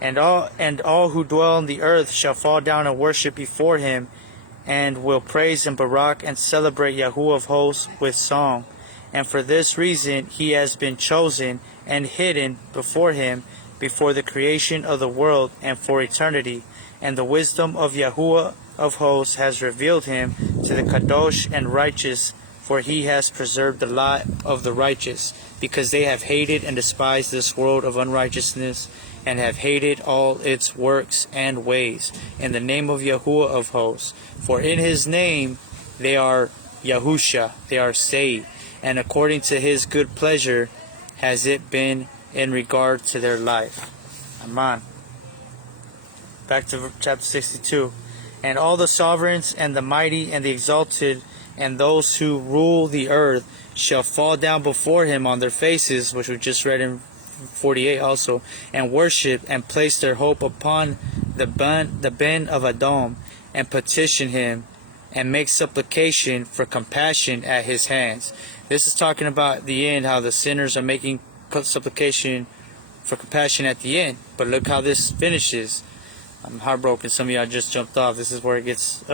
And all who dwell on the earth shall fall down and worship before him, and will praise and barak and celebrate Yahuwah of hosts with song. And for this reason he has been chosen and hidden before him, before the creation of the world and for eternity. And the wisdom of Yahuwah of hosts has revealed him to the Kadosh and righteous, for he has preserved the lot of the righteous, because they have hated and despised this world of unrighteousness, and have hated all its works and ways, in the name of Yahuwah of hosts. For in his name they are Yahusha, they are saved, and according to his good pleasure has it been in regard to their life. Amen. Back to chapter 62. And all the sovereigns and the mighty and the exalted and those who rule the earth shall fall down before him on their faces, which we just read in 48 also, and worship and place their hope upon the bin of Adam, and petition him and make supplication for compassion at his hands. This is talking about the end, how the sinners are making supplication for compassion at the end. But look how this finishes. I'm heartbroken. Some of y'all just jumped off. This is where it gets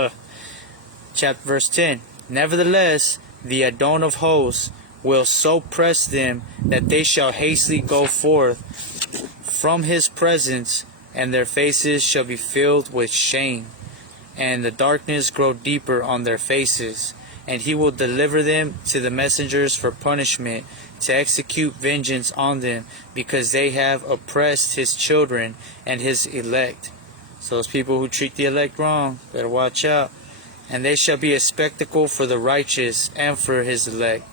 chapter verse 10. Nevertheless, the Adon of hosts will so press them that they shall hastily go forth from his presence, and their faces shall be filled with shame, and the darkness grow deeper on their faces. And he will deliver them to the messengers for punishment, to execute vengeance on them, because they have oppressed his children and his elect. So those people who treat the elect wrong, better watch out. And they shall be a spectacle for the righteous and for his elect.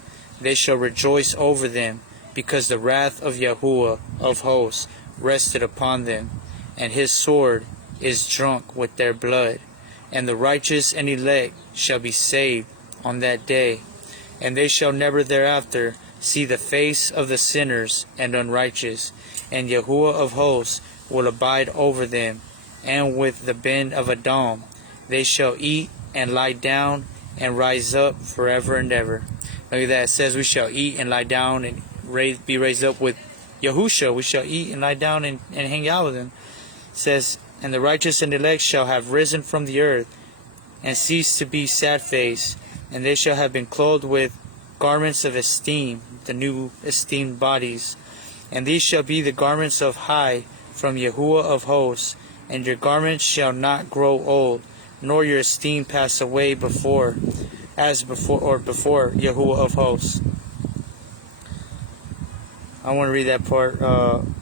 They shall rejoice over them, because the wrath of Yahuwah of hosts rested upon them, and his sword is drunk with their blood. And the righteous and elect shall be saved on that day, and they shall never thereafter see the face of the sinners and unrighteous. And Yahuwah of hosts will abide over them, and with the bend of a dome. They shall eat and lie down and rise up forever and ever. Look at that. It says we shall eat and lie down and be raised up with Yahusha. We shall eat and lie down and hang out with him. It says, and the righteous and elect shall have risen from the earth and cease to be sad-faced, and they shall have been clothed with garments of esteem, the new esteemed bodies. And these shall be the garments of high from Yahuwah of hosts, and your garments shall not grow old, nor your esteem pass away before Yahuwah of hosts. I want to read that part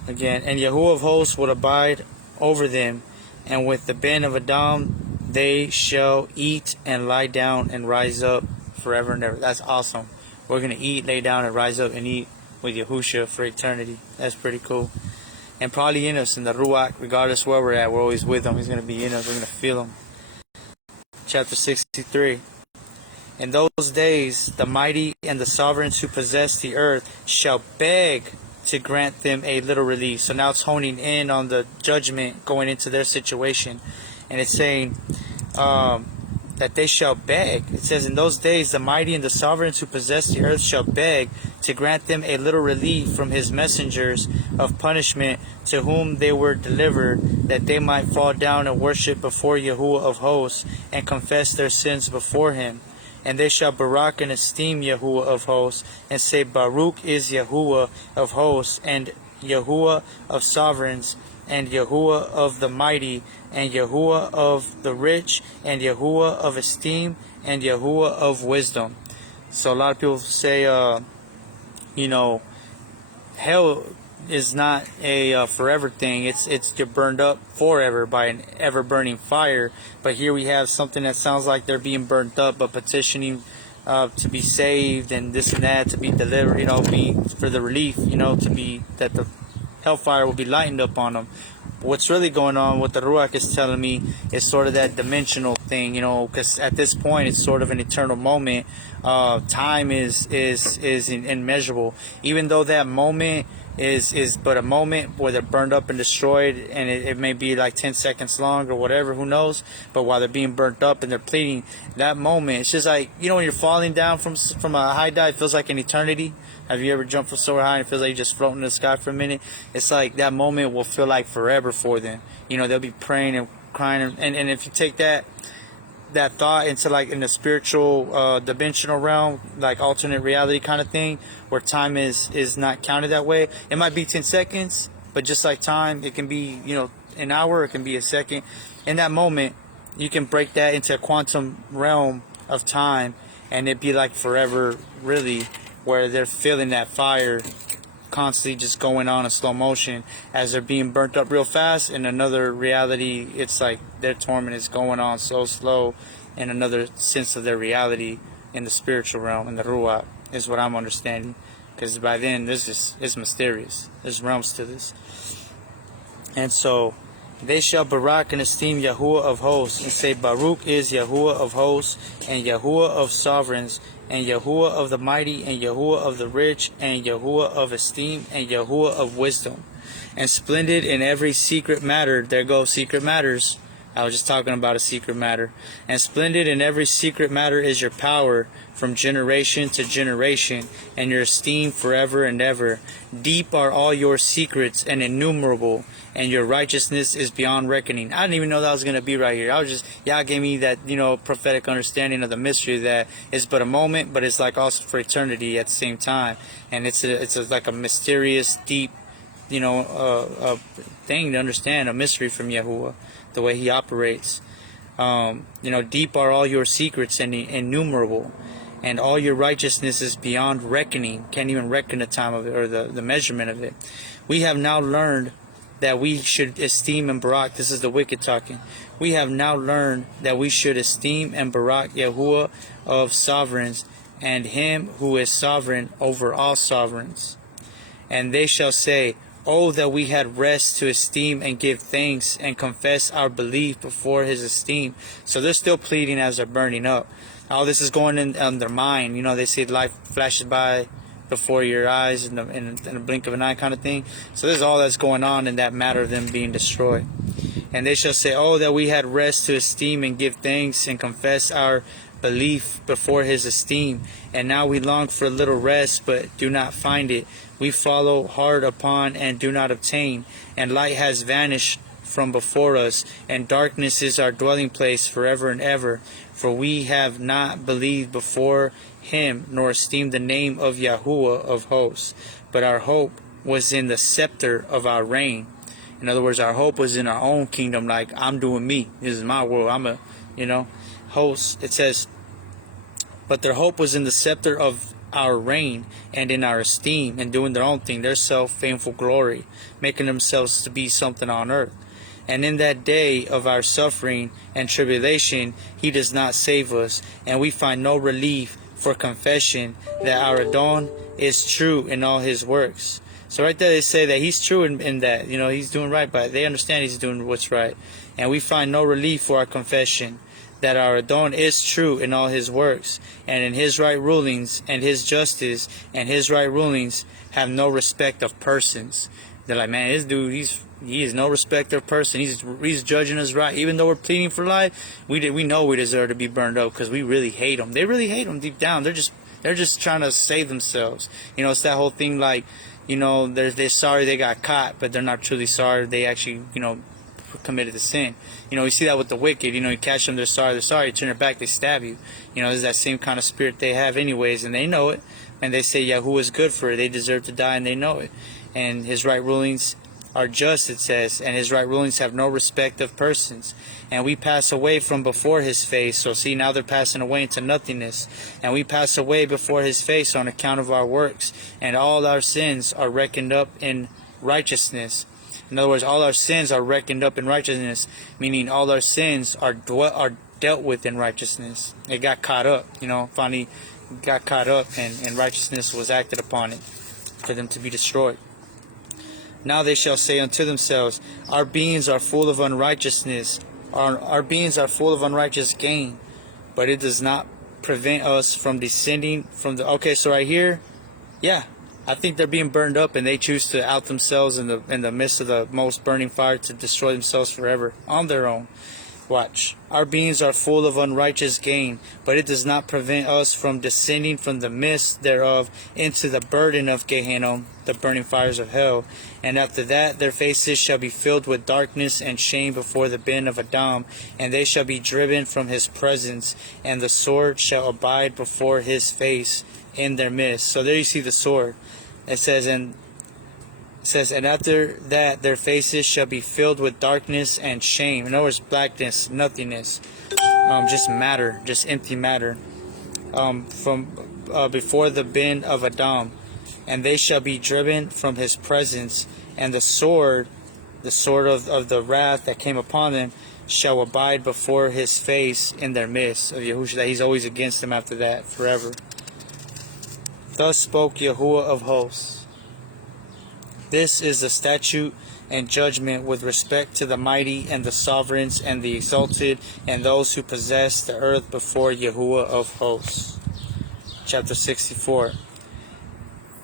again. And Yahuwah of hosts will abide over them, and with the bend of a dome they shall eat and lie down and rise up forever and ever. That's awesome. We're going to eat, lay down, and rise up and eat with Yahusha for eternity. That's pretty cool. And probably in us, in the Ruach, regardless where we're at, we're always with him. He's going to be in us. We're going to feel him. Chapter 63. In those days, the mighty and the sovereigns who possess the earth shall beg to grant them a little relief. So now it's honing in on the judgment going into their situation. And it's saying that they shall beg. It says, in those days, the mighty and the sovereigns who possess the earth shall beg to grant them a little relief from his messengers of punishment to whom they were delivered, that they might fall down and worship before Yahuwah of hosts and confess their sins before him. And they shall barak and esteem Yahuwah of hosts, and say, Baruch is Yahuwah of hosts, and Yahuwah of sovereigns, and Yahuwah of the mighty, and Yahuwah of the rich, and Yahuwah of esteem, and Yahuwah of wisdom. So a lot of people say, hell is not a forever thing. It's you're burned up forever by an ever burning fire. But here we have something that sounds like they're being burnt up, but petitioning to be saved and this and that, to be delivered, be for the relief, to be that the hellfire will be lightened up on them. What's really going on, what the Ruach is telling me, is sort of that dimensional thing, because at this point it's sort of an eternal moment. Time is immeasurable. Even though that moment is but a moment where they're burned up and destroyed, and it may be like 10 seconds long or whatever, who knows. But while they're being burnt up and they're pleading, that moment, it's just like, when you're falling down from a high dive, it feels like an eternity. Have you ever jumped from so high and it feels like you're just floating in the sky for a minute? It's like that moment will feel like forever for them. They'll be praying and crying, and if you take that thought into like in the spiritual dimensional realm, like alternate reality kind of thing, where time is not counted that way. It might be 10 seconds, but just like time, it can be an hour, it can be a second. In that moment, you can break that into a quantum realm of time, and it'd be like forever, really, where they're feeling that fire constantly just going on in slow motion as they're being burnt up real fast. In another reality, it's like their torment is going on so slow in another sense of their reality in the spiritual realm, in the Ruach, is what I'm understanding. Because by then, it's mysterious. There's realms to this. And so, they shall barak and esteem Yahuwah of hosts, and say, Baruch is Yahuwah of hosts, and Yahuwah of sovereigns, and Yahuwah of the mighty, and Yahuwah of the rich, and Yahuwah of esteem, and Yahuwah of wisdom. And splendid in every secret matter. There go secret matters. I was just talking about a secret matter. And splendid in every secret matter is your power from generation to generation, and your esteem forever and ever. Deep are all your secrets and innumerable, and your righteousness is beyond reckoning. I didn't even know that was going to be right here. Yah gave me that, prophetic understanding of the mystery that it's but a moment, but it's like also for eternity at the same time. And it's like a mysterious, deep, thing to understand, a mystery from Yahuwah, the way he operates. Deep are all your secrets and innumerable, and all your righteousness is beyond reckoning. Can't even reckon the time of it or the measurement of it. We have now learned that we should esteem and barak. This is the wicked talking. We have now learned that we should esteem and barak Yahuwah of sovereigns, and him who is sovereign over all sovereigns. And they shall say, Oh, that we had rest to esteem and give thanks and confess our belief before his esteem. So they're still pleading as they're burning up. All this is going in their mind. They say life flashes by before your eyes in the blink of an eye kind of thing. So this is all that's going on in that matter of them being destroyed. And they shall say, oh, that we had rest to esteem and give thanks and confess our belief before his esteem. And now we long for a little rest, but do not find it. We follow hard upon and do not obtain. And light has vanished from before us, and darkness is our dwelling place forever and ever. For we have not believed before him, nor esteemed the name of Yahuwah of hosts. But our hope was in the scepter of our reign. In other words, our hope was in our own kingdom, like, I'm doing me. This is my world. I'm a, host. It says, but their hope was in the scepter of our reign and in our esteem, and doing their own thing, their self-faithful glory, making themselves to be something on earth. And in that day of our suffering and tribulation, he does not save us, and we find no relief for confession that our Adon is true in all his works. So right there they say that he's true in that, he's doing right, but they understand he's doing what's right. And we find no relief for our confession that our Adon is true in all his works, and in his right rulings, and his justice, and his right rulings have no respect of persons. They're like, man, this dude, he is no respect of person. He's judging us right. Even though we're pleading for life, we know we deserve to be burned up because we really hate them. They really hate them deep down. They're just trying to save themselves. It's that whole thing like, they're sorry they got caught, but they're not truly sorry. They actually, committed the sin. We see that with the wicked. You catch them, they're sorry, you turn their back, they stab you. There's that same kind of spirit they have anyways, and they know it. And they say, Yahuwah is good for it. They deserve to die, and they know it. And his right rulings are just, it says, and his right rulings have no respect of persons. And we pass away from before his face. So see, now they're passing away into nothingness. And we pass away before his face on account of our works. And all our sins are reckoned up in righteousness. In other words, all our sins are reckoned up in righteousness, meaning all our sins are dealt with in righteousness. It got caught up, finally got caught up, and righteousness was acted upon it for them to be destroyed. Now they shall say unto themselves, our beings are full of unrighteousness, our beings are full of unrighteous gain, but it does not prevent us from descending from the... Okay, so right here, yeah, I think they're being burned up, and they choose to out themselves in the midst of the most burning fire to destroy themselves forever on their own. Watch. Our beings are full of unrighteous gain, but it does not prevent us from descending from the midst thereof into the burden of Gehenna, the burning fires of hell. And after that their faces shall be filled with darkness and shame before the bin of Adam, and they shall be driven from his presence, and the sword shall abide before his face in their midst. So there you see the sword. It says, and after that their faces shall be filled with darkness and shame. In other words, blackness, nothingness, just matter, just empty matter, from before the bin of Adam, and they shall be driven from his presence, and the sword of the wrath that came upon them shall abide before his face in their midst. Of Yahusha, that he's always against them after that, forever. Thus spoke Yahuwah of hosts. This is the statute and judgment with respect to the mighty and the sovereigns and the exalted and those who possess the earth before Yahuwah of hosts. Chapter 64.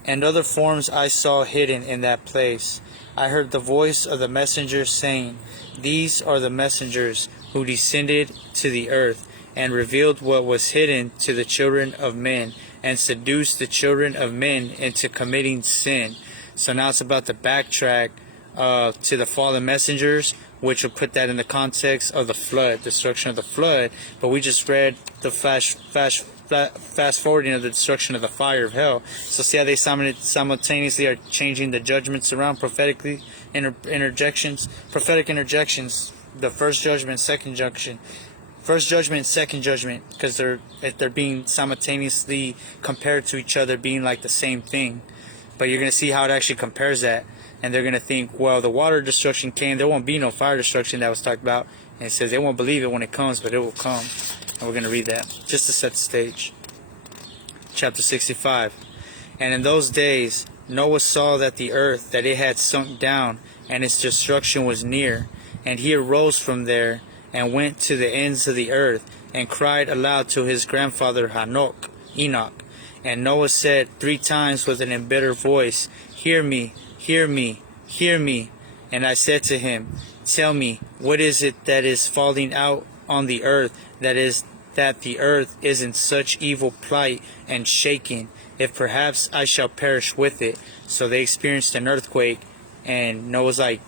And other forms I saw hidden in that place. I heard the voice of the messengers saying, these are the messengers who descended to the earth and revealed what was hidden to the children of men, and seduced the children of men into committing sin. So now it's about to backtrack to the fallen messengers, which will put that in the context of the flood, destruction of the flood. But we just read the fast forwarding of the destruction of the fire of hell. So see how they simultaneously are changing the judgments around prophetically, interjections, prophetic interjections. The first judgment, second judgment. First judgment, second judgment, because they're being simultaneously compared to each other, being like the same thing. But you're going to see how it actually compares that. And they're going to think, well, the water destruction came. There won't be no fire destruction that was talked about. And it says they won't believe it when it comes, but it will come. And we're going to read that just to set the stage. Chapter 65. And in those days Noah saw that the earth, that it had sunk down, and its destruction was near. And he arose from there, and went to the ends of the earth, and cried aloud to his grandfather Hanuk, Enoch. And Noah said 3 times with an embittered voice, hear me, hear me, hear me. And I said to him, Tell me, what is it that is falling out on the earth, that the earth is in such evil plight and shaking, if perhaps I shall perish with it? So they experienced an earthquake, and Noah's like,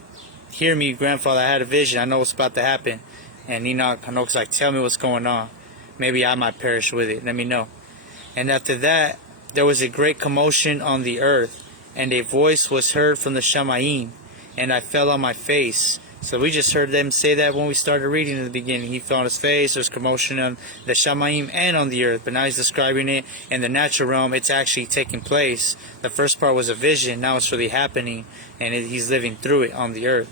Hear me, grandfather, I had a vision, I know what's about to happen. And Hanuk's like, Tell me what's going on. Maybe I might perish with it, let me know. And after that, there was a great commotion on the earth, and a voice was heard from the Shamayim, and I fell on my face. So we just heard them say that when we started reading in the beginning. He fell on his face. There's commotion on the Shamayim and on the earth. But now he's describing it in the natural realm. It's actually taking place. The first part was a vision. Now it's really happening. And he's living through it on the earth.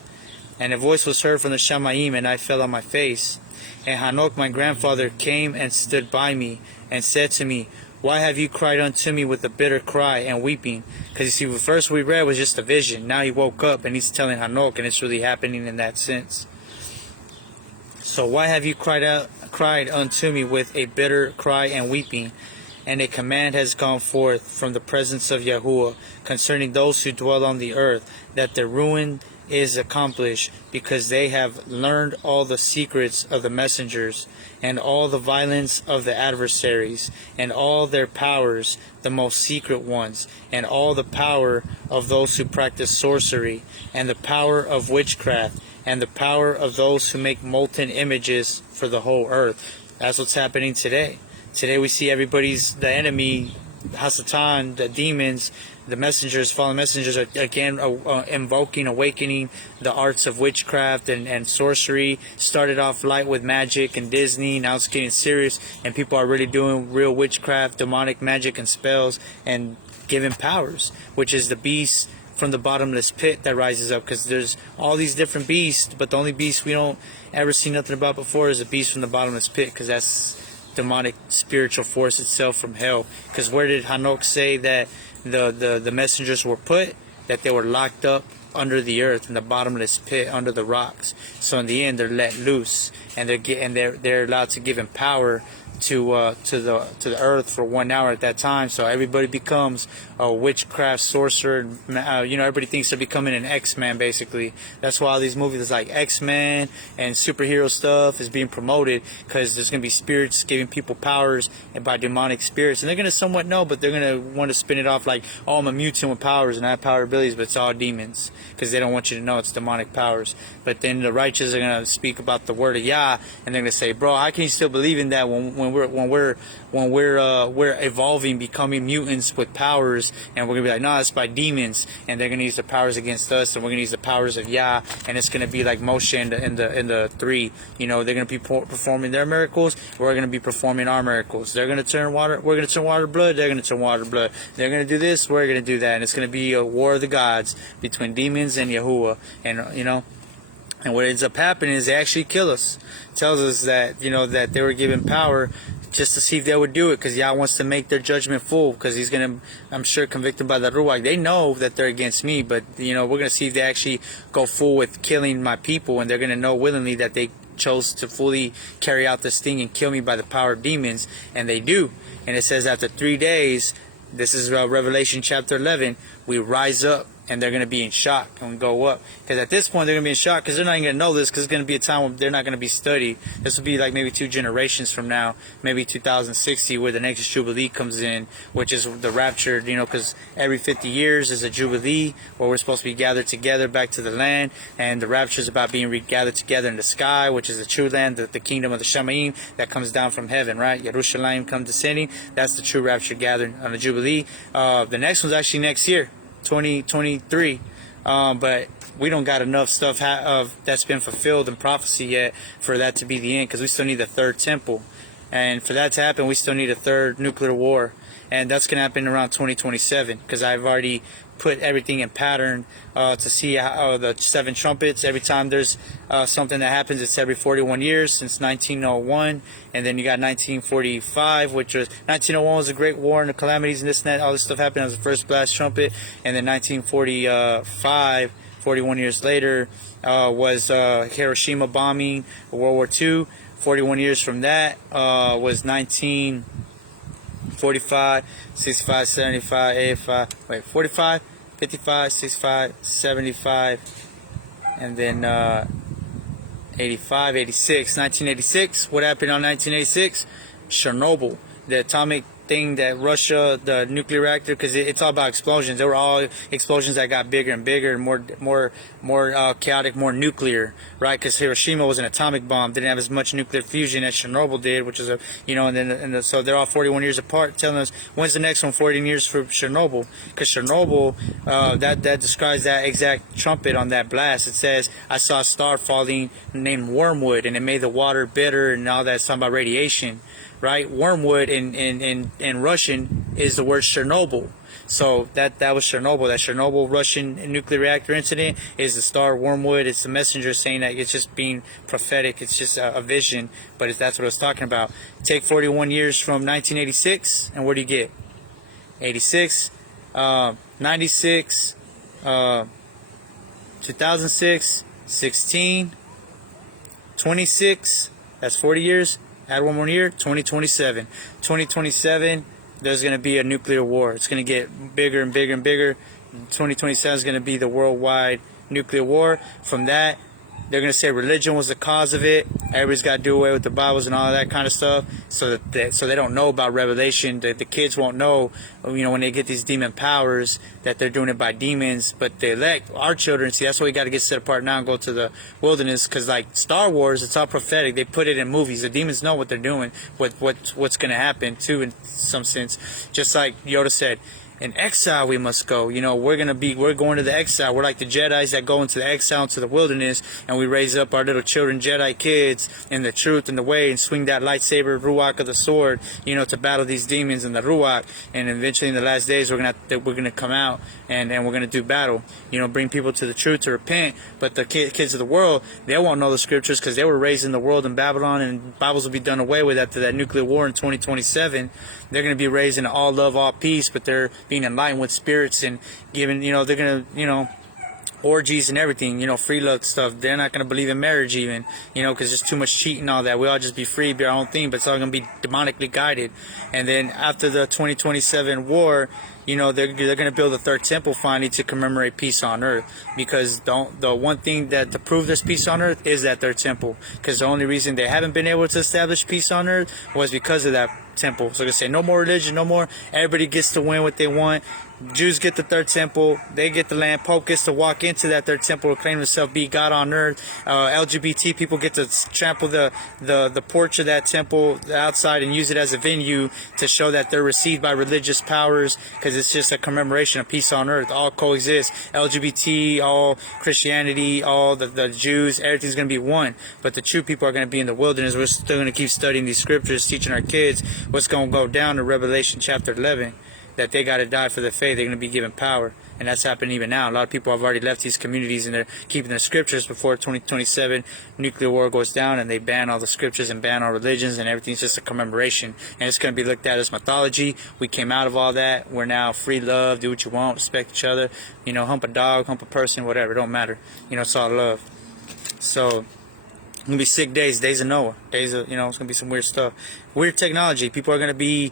And a voice was heard from the Shamayim, and I fell on my face. And Hanuk, my grandfather, came and stood by me and said to me, Why have you cried unto me with a bitter cry and weeping? Because you see, the first we read was just a vision. Now he woke up and he's telling Hanuk, and it's really happening in that sense. So why have you cried unto me with a bitter cry and weeping? And a command has gone forth from the presence of Yahuwah concerning those who dwell on the earth, that their ruin is accomplished, because they have learned all the secrets of the messengers, and all the violence of the adversaries, and all their powers, the most secret ones, and all the power of those who practice sorcery, and the power of witchcraft, and the power of those who make molten images for the whole earth. That's what's happening today. Today we see the enemy, Hasatan, the demons, the messengers, fallen messengers, are again invoking, awakening the arts of witchcraft and sorcery. Started off light with magic and Disney, now it's getting serious, and people are really doing real witchcraft, demonic magic and spells, and giving powers, which is the beast from the bottomless pit that rises up. Because there's all these different beasts, but the only beast we don't ever see nothing about before is the beast from the bottomless pit, because that's demonic spiritual force itself from hell. Because where did Hanuk say that the messengers were put? That they were locked up under the earth in the bottomless pit under the rocks. So in the end they're let loose, and they're allowed to give him power to the earth for 1 hour at that time. So everybody becomes a witchcraft sorcerer. Everybody thinks they're becoming an X-Men, basically. That's why all these movies like X-Men and superhero stuff is being promoted, because there's going to be spirits giving people powers, and by demonic spirits, and they're going to somewhat know, but they're going to want to spin it off like, oh, I'm a mutant with powers and I have power abilities, but it's all demons, because they don't want you to know it's demonic powers. But then the righteous are going to speak about the word of Yah, and they're going to say, bro, how can you still believe in that when we're evolving, becoming mutants with powers? And we're gonna be like, no, it's by demons, and they're gonna use the powers against us, and we're gonna use the powers of Yah, and it's gonna be like Moshe in the three. They're gonna be performing their miracles, we're gonna be performing our miracles. They're gonna turn water, we're gonna turn water to blood, they're gonna turn water to blood. They're gonna do this, we're gonna do that, and it's gonna be a war of the gods between demons and Yahuwah. And what ends up happening is they actually kill us. It tells us that that they were given power just to see if they would do it, because Yah wants to make their judgment full, because he's going to, I'm sure, convict them by the Ruach. They know that they're against me, but we're going to see if they actually go full with killing my people, and they're going to know willingly that they chose to fully carry out this thing and kill me by the power of demons, and they do. And it says after 3 days, this is Revelation chapter 11, we rise up, and they're going to be in shock, and we go up. Because at this point, they're going to be in shock, because they're not even going to know this, because it's going to be a time when they're not going to be studied. This will be like maybe 2 generations from now, maybe 2060, where the next Jubilee comes in, which is the rapture, because every 50 years is a Jubilee, where we're supposed to be gathered together back to the land, and the rapture is about being gathered together in the sky, which is the true land, the kingdom of the Shamayim that comes down from heaven, right? YAHUSHA ALAHYM come descending. That's the true rapture gathering on the Jubilee. The next one's actually next year, 2023, but we don't got enough stuff that's been fulfilled in prophecy yet for that to be the end, because we still need the third temple, and for that to happen we still need a third nuclear war, and that's going to happen around 2027, because I've already put everything in pattern to see how the 7 trumpets. Every time there's something that happens, it's every 41 years since 1901, and then you got 1945, which was 1901 was a great war and the calamities and this and that. All this stuff happened as the first blast trumpet, and then 1945, 41 years later, was Hiroshima bombing, World War II. 41 years from that was 1945, 65, 75, 85, 45, 55, 65, 75, And then 85, 86, 1986. What happened on 1986? Chernobyl, the atomic thing that Russia, the nuclear reactor, because it's all about explosions. There were all explosions that got bigger and bigger and more chaotic, more nuclear, right? Because Hiroshima was an atomic bomb, didn't have as much nuclear fusion as Chernobyl did, which is so they're all 41 years apart. Telling us when's the next one? 14 years for Chernobyl, because Chernobyl, that describes that exact trumpet on that blast. It says, "I saw a star falling named Wormwood, and it made the water bitter," and all that. It's talking about radiation. Right, wormwood in Russian is the word Chernobyl. So that was Chernobyl. That Chernobyl Russian nuclear reactor incident is the star wormwood. It's the messenger saying that it's just being prophetic. It's just a vision, but that's what I was talking about. Take 41 years from 1986, and what do you get? 86, 96, 2006, 16, 26. That's 40 years. Add one more year, 2027. 2027, there's going to be a nuclear war. It's going to get bigger and bigger and bigger. 2027 is going to be the worldwide nuclear war. From that, they're going to say religion was the cause of it. Everybody's got to do away with the Bibles and all that kind of stuff. So they don't know about Revelation. The kids won't know, when they get these demon powers, that they're doing it by demons. But the elect, our children, see, that's why we got to get set apart now and go to the wilderness. Because like Star Wars, it's all prophetic. They put it in movies. The demons know what they're doing, what's going to happen too, in some sense. Just like Yoda said, in exile we must go. We're going to the exile. We're like the Jedis that go into the exile, into the wilderness, and we raise up our little children, Jedi kids, in the truth and the way, and swing that lightsaber, Ruach of the sword, to battle these demons in the Ruach. And eventually in the last days we're gonna come out and we're gonna do battle. Bring people to the truth, to repent. But the kids of the world, they won't know the scriptures because they were raised in the world in Babylon, and Bibles will be done away with after that nuclear war in 2027. They're going to be raised in all love, all peace, but they're being enlightened with spirits and given, they're going to, orgies and everything, free love stuff. They're not going to believe in marriage even, because there's too much cheating and all that. We all just be free, be our own thing, but it's all going to be demonically guided. And then after the 2027 war, they're going to build a third temple finally to commemorate peace on earth, because the one thing that to prove there's peace on earth is that third temple, because the only reason they haven't been able to establish peace on earth was because of that temple. So they say no more religion, no more. Everybody gets to win what they want. Jews get the third temple, they get the land. Pope gets to walk into that third temple and claim himself be God on earth. LGBT people get to trample the porch of that temple outside and use it as a venue to show that they're received by religious powers, because it's just a commemoration of peace on earth. All coexist. LGBT, all Christianity, all the Jews, everything's going to be one. But the true people are going to be in the wilderness. We're still going to keep studying these scriptures, teaching our kids what's going to go down in Revelation chapter 11. That they got to die for the faith. They're going to be given power. And that's happening even now. A lot of people have already left these communities and they're keeping their scriptures before 2027 nuclear war goes down, and they ban all the scriptures and ban all religions, and everything's just a commemoration. And it's going to be looked at as mythology. We came out of all that. We're now free love, do what you want, respect each other. Hump a dog, hump a person, whatever. It don't matter. It's all love. So it's going to be sick days of Noah. It's going to be some weird stuff. Weird technology. People are going to be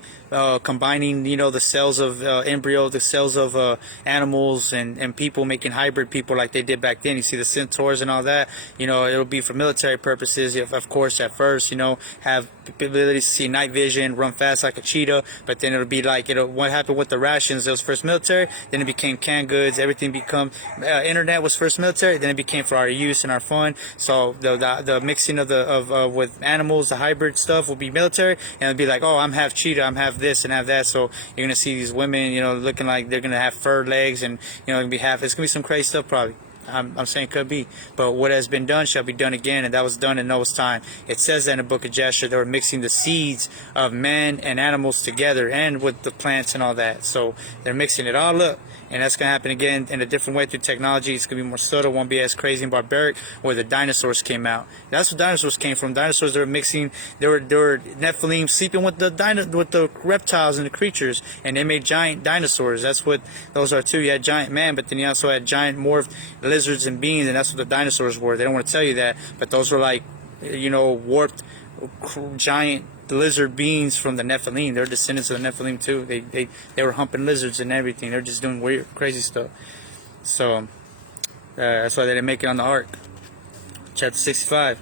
combining, the cells of embryo, the cells of animals and people, making hybrid people like they did back then. You see the centaurs and all that. It'll be for military purposes, of course, at first, have the ability to see night vision, run fast like a cheetah. But then it'll be like, what happened with the rations? It was first military, then it became canned goods. Everything become, internet was first military, then it became for our use and our fun. So the mixing of with animals, the hybrid stuff will be military. And it'll be like, oh, I'm half cheetah, I'm half this and half that. So you're gonna see these women, looking like they're gonna have fur legs, and it's gonna be some crazy stuff probably. I'm saying could be, but what has been done shall be done again, and that was done in Noah's time. It says that in the book of Jasher. They were mixing the seeds of men and animals together, and with the plants and all that. So they're mixing it all up, and that's going to happen again in a different way through technology. It's going to be more subtle, won't be as crazy and barbaric. Where the dinosaurs came out, that's where dinosaurs came from. Dinosaurs, they were mixing. They were Nephilim sleeping with the reptiles and the creatures, and they made giant dinosaurs. That's what those are too. You had giant man, but then you also had giant morphed lizards and beings, and that's what the dinosaurs were. They don't want to tell you that, but those were like, warped giant lizard beings from the Nephilim. They're descendants of the Nephilim too. They were humping lizards and everything. They're just doing weird, crazy stuff. So That's why they didn't make it on the ark. Chapter 65.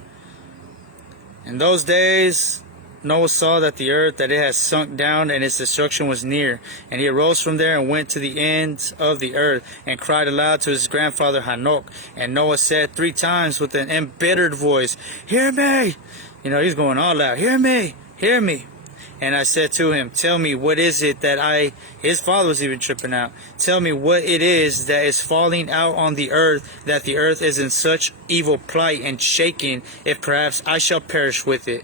In those days Noah saw that the earth, that it had sunk down, and its destruction was near. And he arose from there and went to the ends of the earth, and cried aloud to his grandfather Hanuk. And Noah said 3 times with an embittered voice, "Hear me!" You know, he's going all out. "Hear me! Hear me!" And I said to him, "Tell me, what is it that his father was even tripping out. "Tell me what it is that is falling out on the earth, that the earth is in such evil plight and shaking, if perhaps I shall perish with it."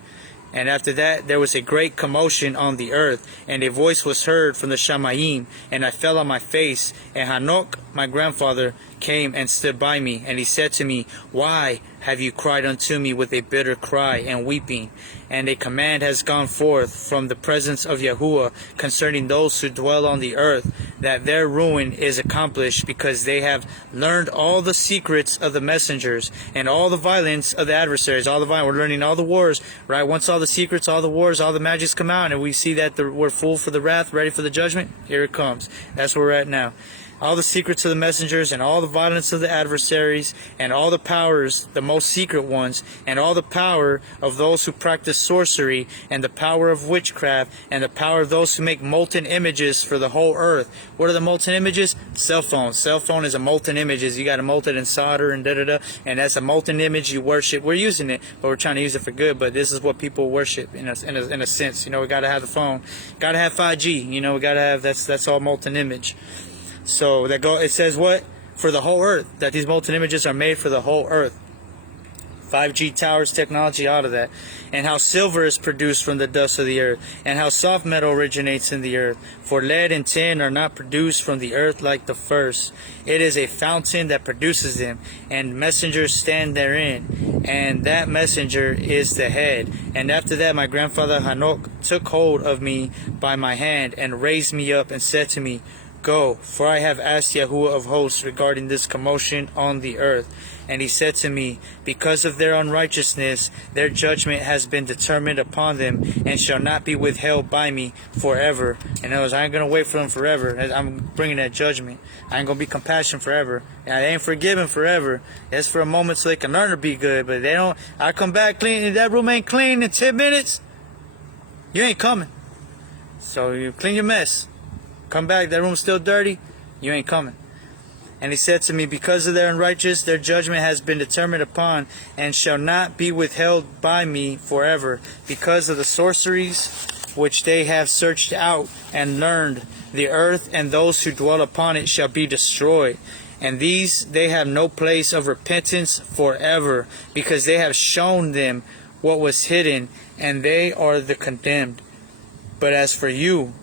And after that there was a great commotion on the earth, and a voice was heard from the Shamayim, and I fell on my face. And Hanuk, my grandfather, came and stood by me, and he said to me, "Why have you cried unto me with a bitter cry and weeping? And a command has gone forth from the presence of Yahuwah concerning those who dwell on the earth, that their ruin is accomplished, because they have learned all the secrets of the messengers, and all the violence of the adversaries." We're learning all the wars, right? Once all the secrets, all the wars, all the magics come out, and we see that we're full for the wrath, ready for the judgment, here it comes. That's where we're at now. All the secrets of the messengers, and all the violence of the adversaries, and all the powers, the most secret ones, and all the power of those who practice sorcery, and the power of witchcraft, and the power of those who make molten images for the whole earth. What are the molten images? Cell phone. Cell phone is a molten image. You got to mold it in solder and da-da-da, and that's a molten image you worship. We're using it, but we're trying to use it for good, but this is what people worship in a sense. You know, we got to have the phone. Got to have 5G. You know, we got to have, that's all molten image. So it says what? For the whole earth. That these molten images are made for the whole earth. 5G towers, technology, all of that. And how silver is produced from the dust of the earth. And how soft metal originates in the earth. For lead and tin are not produced from the earth like the first. It is a fountain that produces them. And messengers stand therein. And that messenger is the head. And after that my grandfather Hanuk took hold of me by my hand, and raised me up, and said to me, "Go, for I have asked Yahuwah of hosts regarding this commotion on the earth." And he said to me, "Because of their unrighteousness, their judgment has been determined upon them, and shall not be withheld by me forever." In other words, I ain't going to wait for them forever. I'm bringing that judgment. I ain't going to be compassionate forever. And I ain't forgiven forever. It's for a moment so they can learn to be good. But they don't. I come back clean, and that room ain't clean in 10 minutes. You ain't coming. So you clean your mess. Come back, that room's still dirty, you ain't coming. And he said to me, "Because of their unrighteousness, their judgment has been determined upon, and shall not be withheld by me forever. Because of the sorceries which they have searched out and learned, the earth and those who dwell upon it shall be destroyed. And these they have no place of repentance forever, because they have shown them what was hidden, and they are the condemned. But as for you,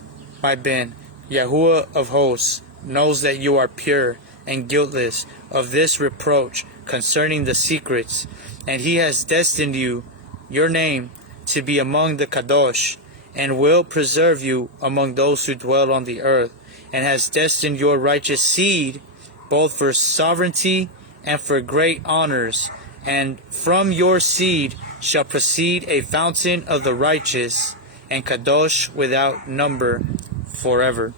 my Ben, Yahuwah of hosts knows that you are pure and guiltless of this reproach concerning the secrets, and he has destined you, your name, to be among the Kadosh, and will preserve you among those who dwell on the earth, and has destined your righteous seed both for sovereignty and for great honors, and from your seed shall proceed a fountain of the righteous, and Kadosh without number forever."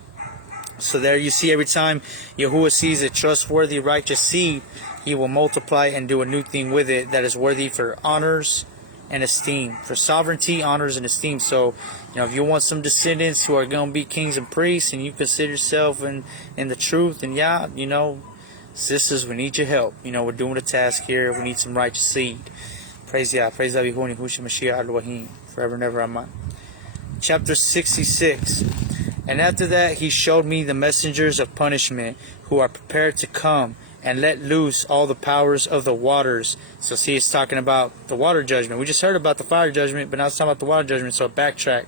So there you see, every time Yahuwah sees a trustworthy righteous seed, he will multiply and do a new thing with it that is worthy for honors and esteem, for sovereignty, honors, and esteem. So, you know, if you want some descendants who are going to be kings and priests, and you consider yourself in the truth, and you know, sisters, we need your help. You know, we're doing a task here. We need some righteous seed. Praise Yah. Praise YAHUSHA ALAHYM. Forever and ever. Amen. Chapter 66. And after that he showed me the messengers of punishment, who are prepared to come and let loose all the powers of the waters. So see, it's talking about the water judgment. We just heard about the fire judgment, but now it's talking about the water judgment, so backtrack.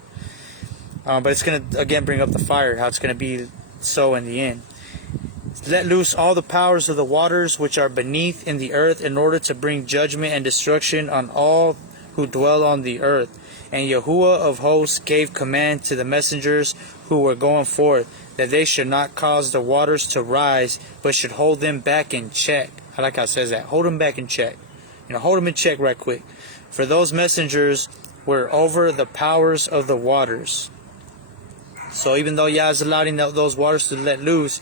But it's going to again bring up the fire, how it's going to be so in the end. Let loose all the powers of the waters which are beneath in the earth, in order to bring judgment and destruction on all who dwell on the earth. And Yahuwah of hosts gave command to the messengers who were going forth, that they should not cause the waters to rise, but should hold them back in check. I like how it says that. Hold them back in check. You know, hold them in check right quick. For those messengers were over the powers of the waters. So even though Yah is allowing those waters to let loose,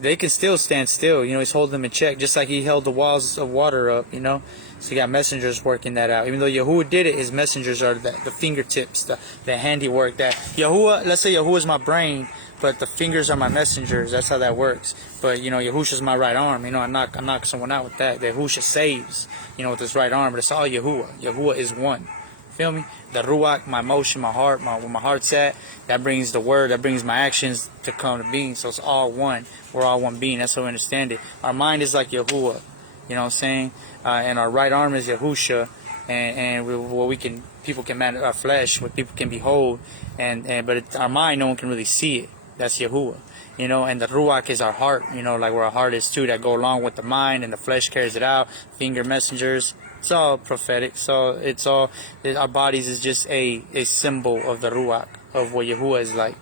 they can still stand still. You know, he's holding them in check, just like he held the walls of water up, you know. So you got messengers working that out. Even though Yahuwah did it, his messengers are the fingertips, the handiwork. That Yahuwah, let's say Yahuwah is my brain, but the fingers are my messengers. That's how that works. But, you know, Yahusha's my right arm. You know, I knock someone out with that. Yahusha saves, you know, with his right arm. But it's all Yahuwah. Yahuwah is one. Feel me? The Ruach, my emotion, my heart, where my heart's at, that brings the word, that brings my actions to come to being. So it's all one. We're all one being. That's how we understand it. Our mind is like Yahuwah. You know what I'm saying? And our right arm is Yahusha. And people can manage our flesh, what people can behold. But our mind, no one can really see it. That's Yahuwah. You know, and the Ruach is our heart, you know, like where our heart is too, that go along with the mind, and the flesh carries it out. Finger messengers. It's all prophetic. So it's all, our bodies is just a symbol of the Ruach, of what Yahuwah is like.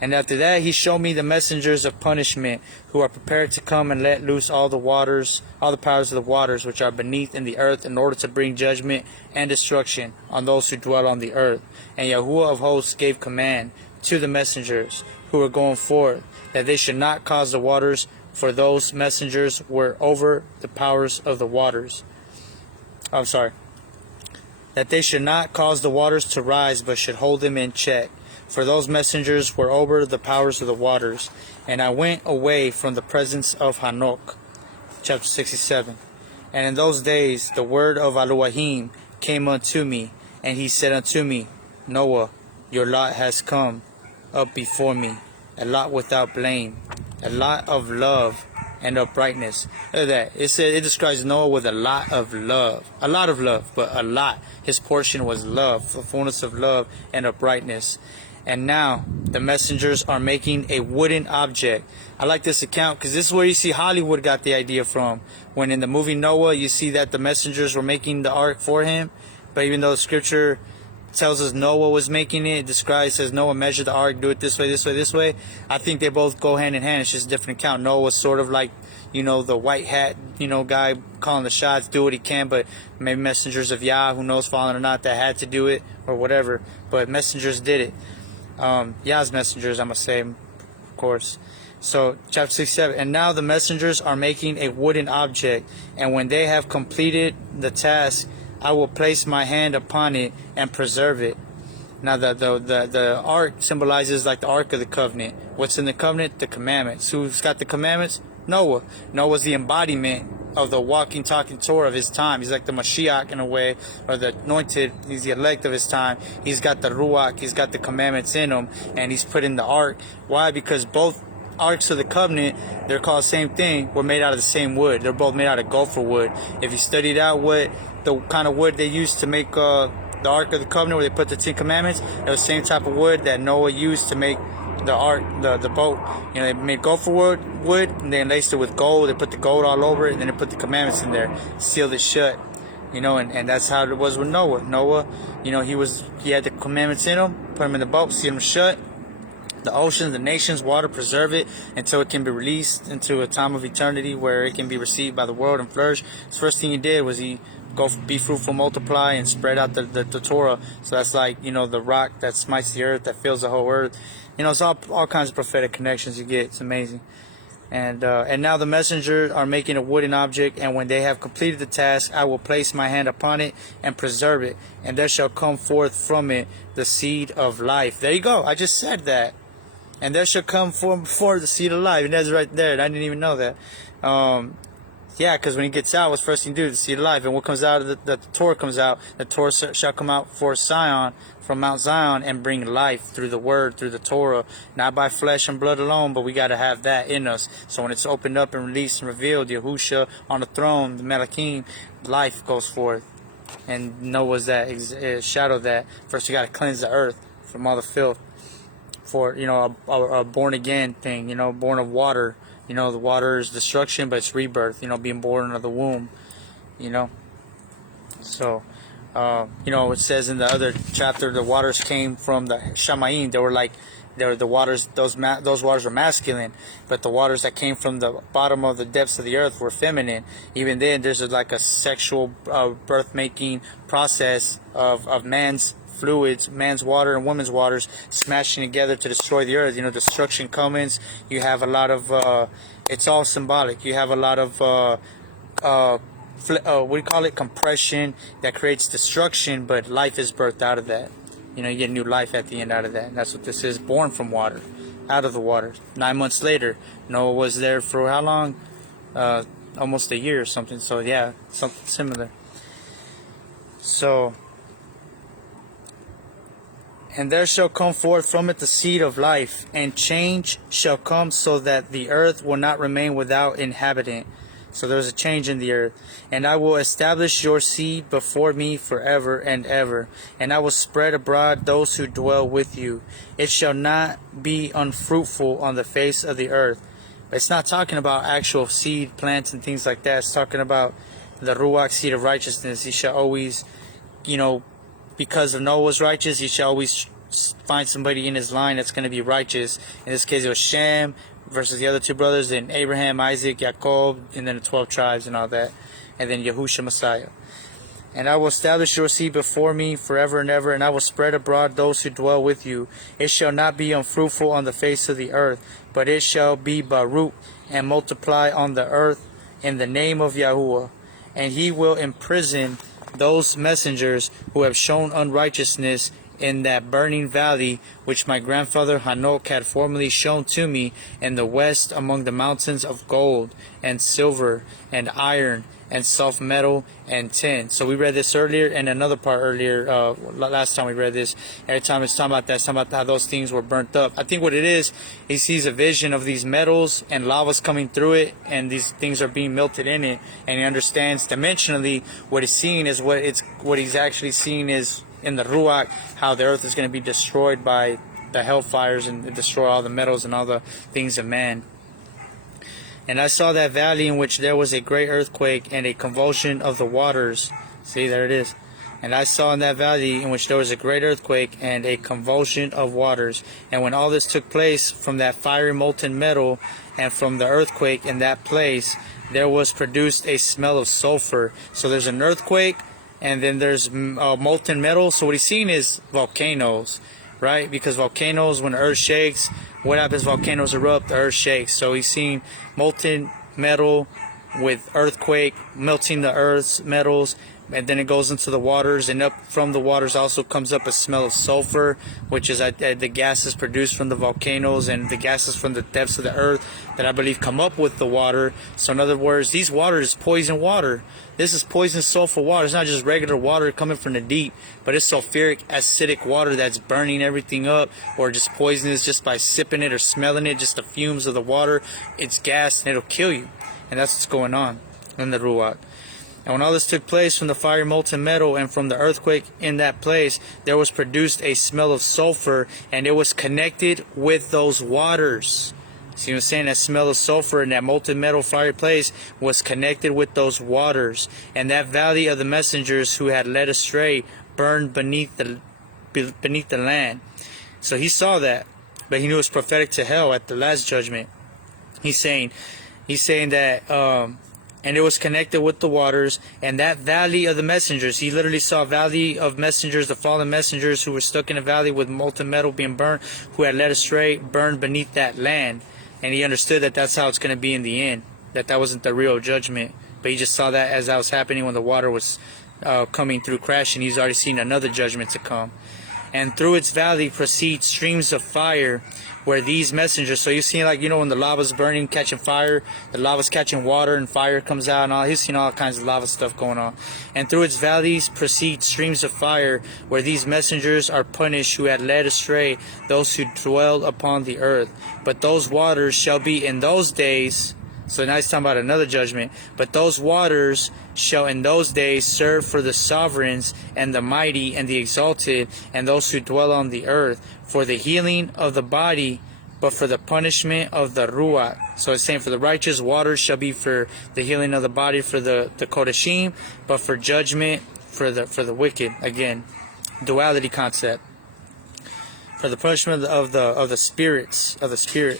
And after that, he showed me the messengers of punishment, who are prepared to come and let loose all the waters, all the powers of the waters which are beneath in the earth, in order to bring judgment and destruction on those who dwell on the earth. And Yahuwah of hosts gave command to the messengers who were going forth, that they should not cause the waters, for those messengers were over the powers of the waters. That they should not cause the waters to rise, but should hold them in check. For those messengers were over the powers of the waters. And I went away from the presence of Hanuk. Chapter 67. And in those days the word of Elohim came unto me, and he said unto me, Noah, your lot has come up before me, a lot without blame, a lot of love and uprightness. Look at that. It describes Noah with a lot of love, but a lot. His portion was love, the fullness of love and uprightness. And now the messengers are making a wooden object. I like this account because this is where you see Hollywood got the idea from. When in the movie Noah, you see that the messengers were making the ark for him, but even though the scripture tells us Noah was making it, says Noah measured the ark, do it this way, this way, this way. I think they both go hand in hand. It's just a different account. Noah was sort of like, you know, the white hat, you know, guy calling the shots, do what he can, but maybe messengers of Yah, who knows, fallen or not, that had to do it or whatever. But messengers did it. Yah's messengers, I'm gonna say, of course. So chapter 67. And now the messengers are making a wooden object, and when they have completed the task, I will place my hand upon it and preserve it. Now the ark symbolizes like the ark of the covenant. What's in the covenant? The commandments. Who's got the commandments? Noah. Noah's the embodiment of the walking, talking Torah of his time. He's like the Mashiach in a way, or the anointed. He's the elect of his time. He's got the Ruach. He's got the commandments in him, and he's put in the ark. Why? Because both arks of the covenant, they're called the same thing, were made out of the same wood. They're both made out of gopher wood. If you studied out what the kind of wood they used to make the ark of the covenant, where they put the 10 commandments, it was the same type of wood that Noah used to make the ark, the boat. You know, they made gopher wood, and they laced it with gold. They put the gold all over it, and then they put the commandments in there, sealed it shut. You know, and that's how it was with Noah. Noah, you know, he had the commandments in him, put them in the boat, sealed them shut. The oceans, the nations, water, preserve it until it can be released into a time of eternity where it can be received by the world and flourish. The first thing he did was he go be fruitful, multiply, and spread out the Torah. So that's like, you know, the rock that smites the earth, that fills the whole earth. You know, it's all kinds of prophetic connections you get. It's amazing. And now the messengers are making a wooden object, and when they have completed the task, I will place my hand upon it and preserve it, and there shall come forth from it the seed of life. There you go. I just said that. And there shall come forth the seed of life. And that's right there. I didn't even know that. Yeah, because when he gets out, what's the first thing to do? The seed of life. And what comes out of the Torah comes out. The Torah shall come out for Zion, from Mount Zion, and bring life through the word, through the Torah. Not by flesh and blood alone, but we got to have that in us. So when it's opened up and released and revealed, Yahusha on the throne, the Malakim, life goes forth. And Noah's that shadow of that. First, you got to cleanse the earth from all the filth. For, you know, a born again thing, you know, born of water. You know, the water is destruction, but it's rebirth, you know, being born of the womb, you know. So, you know, it says in the other chapter, the waters came from the Shamayim. They were like, the waters, those waters were masculine, but the waters that came from the bottom of the depths of the earth were feminine. Even then, there's like a sexual birth-making process of man's fluids, man's water and woman's waters, smashing together to destroy the earth. You know, destruction comes. You have a lot of, it's all symbolic. You have a lot of, what do you call it? Compression that creates destruction, but life is birthed out of that. You know, you get new life at the end out of that. And that's what this is, born from water, out of the water. 9 months later, Noah was there for how long? Almost a year or something. So yeah, something similar. So, and there shall come forth from it the seed of life, and change shall come, so that the earth will not remain without inhabitant. So there's a change in the earth. And I will establish your seed before me forever and ever. And I will spread abroad those who dwell with you. It shall not be unfruitful on the face of the earth. But it's not talking about actual seed, plants, and things like that. It's talking about the Ruach, seed of righteousness. He shall always, you know, because of Noah was righteous, he shall always find somebody in his line that's going to be righteous. In this case, it was Shem versus the other two brothers, then Abraham, Isaac, Jacob, and then the 12 tribes and all that, and then Yahusha Messiah. And I will establish your seed before me forever and ever, and I will spread abroad those who dwell with you. It shall not be unfruitful on the face of the earth, but it shall be Baruch, and multiply on the earth in the name of Yahuwah. And he will imprison those messengers who have shown unrighteousness in that burning valley which my grandfather Hanuk had formerly shown to me in the west, among the mountains of gold and silver and iron and soft metal and tin. So we read this earlier, and another part earlier, last time we read this. Every time it's talking about that, it's talking about how those things were burnt up. I think what it is, he sees a vision of these metals and lava's coming through it, and these things are being melted in it, and he understands dimensionally what he's seeing is what he's actually seeing is in the Ruach, how the earth is going to be destroyed by the hellfires and destroy all the metals and all the things of man. And I saw that valley in which there was a great earthquake and a convulsion of the waters. See, there it is. And I saw in that valley in which there was a great earthquake and a convulsion of waters. And when all this took place, from that fiery molten metal and from the earthquake in that place, there was produced a smell of sulfur. So there's an earthquake, and then there's molten metal. So what he's seeing is volcanoes, right? Because volcanoes, when the earth shakes, what happens? Volcanoes erupt, the earth shakes. So he's seeing molten metal with earthquake melting the earth's metals, and then it goes into the waters, and up from the waters also comes up a smell of sulfur, which is the gases produced from the volcanoes and the gases from the depths of the earth that I believe come up with the water. So in other words, these water is poison water. This is poison sulfur water. It's not just regular water coming from the deep, but it's sulfuric acidic water that's burning everything up, or just poisonous just by sipping it or smelling it, just the fumes of the water. It's gas and it'll kill you. And that's what's going on in the Ruach. And when all this took place from the fiery molten metal and from the earthquake in that place, there was produced a smell of sulfur, and it was connected with those waters. See what I'm saying? That smell of sulfur in that molten metal fiery place was connected with those waters. And that valley of the messengers who had led astray burned beneath the land. So he saw that, but he knew it was prophetic to hell at the last judgment. He's saying that and it was connected with the waters, and that valley of the messengers, he literally saw a valley of messengers, the fallen messengers who were stuck in a valley with molten metal being burnt, who had led astray, burned beneath that land. And he understood that that's how it's going to be in the end, that wasn't the real judgment. But he just saw that as that was happening when the water was coming through crashing. He's already seen another judgment to come. And through its valley proceed streams of fire, where these messengers, so you see, like, you know, when the lava's burning, catching fire, the lava's catching water and fire comes out and all, he's seen all kinds of lava stuff going on. And through its valleys proceed streams of fire, where these messengers are punished who had led astray those who dwell upon the earth. But those waters shall be in those days, so now he's talking about another judgment, but those waters shall in those days serve for the sovereigns and the mighty and the exalted and those who dwell on the earth, for the healing of the body, but for the punishment of the Ruach. So it's saying for the righteous, waters shall be for the healing of the body, for the Kodashim, but for judgment for the wicked. Again, duality concept. For the punishment of the spirits, of the spirit.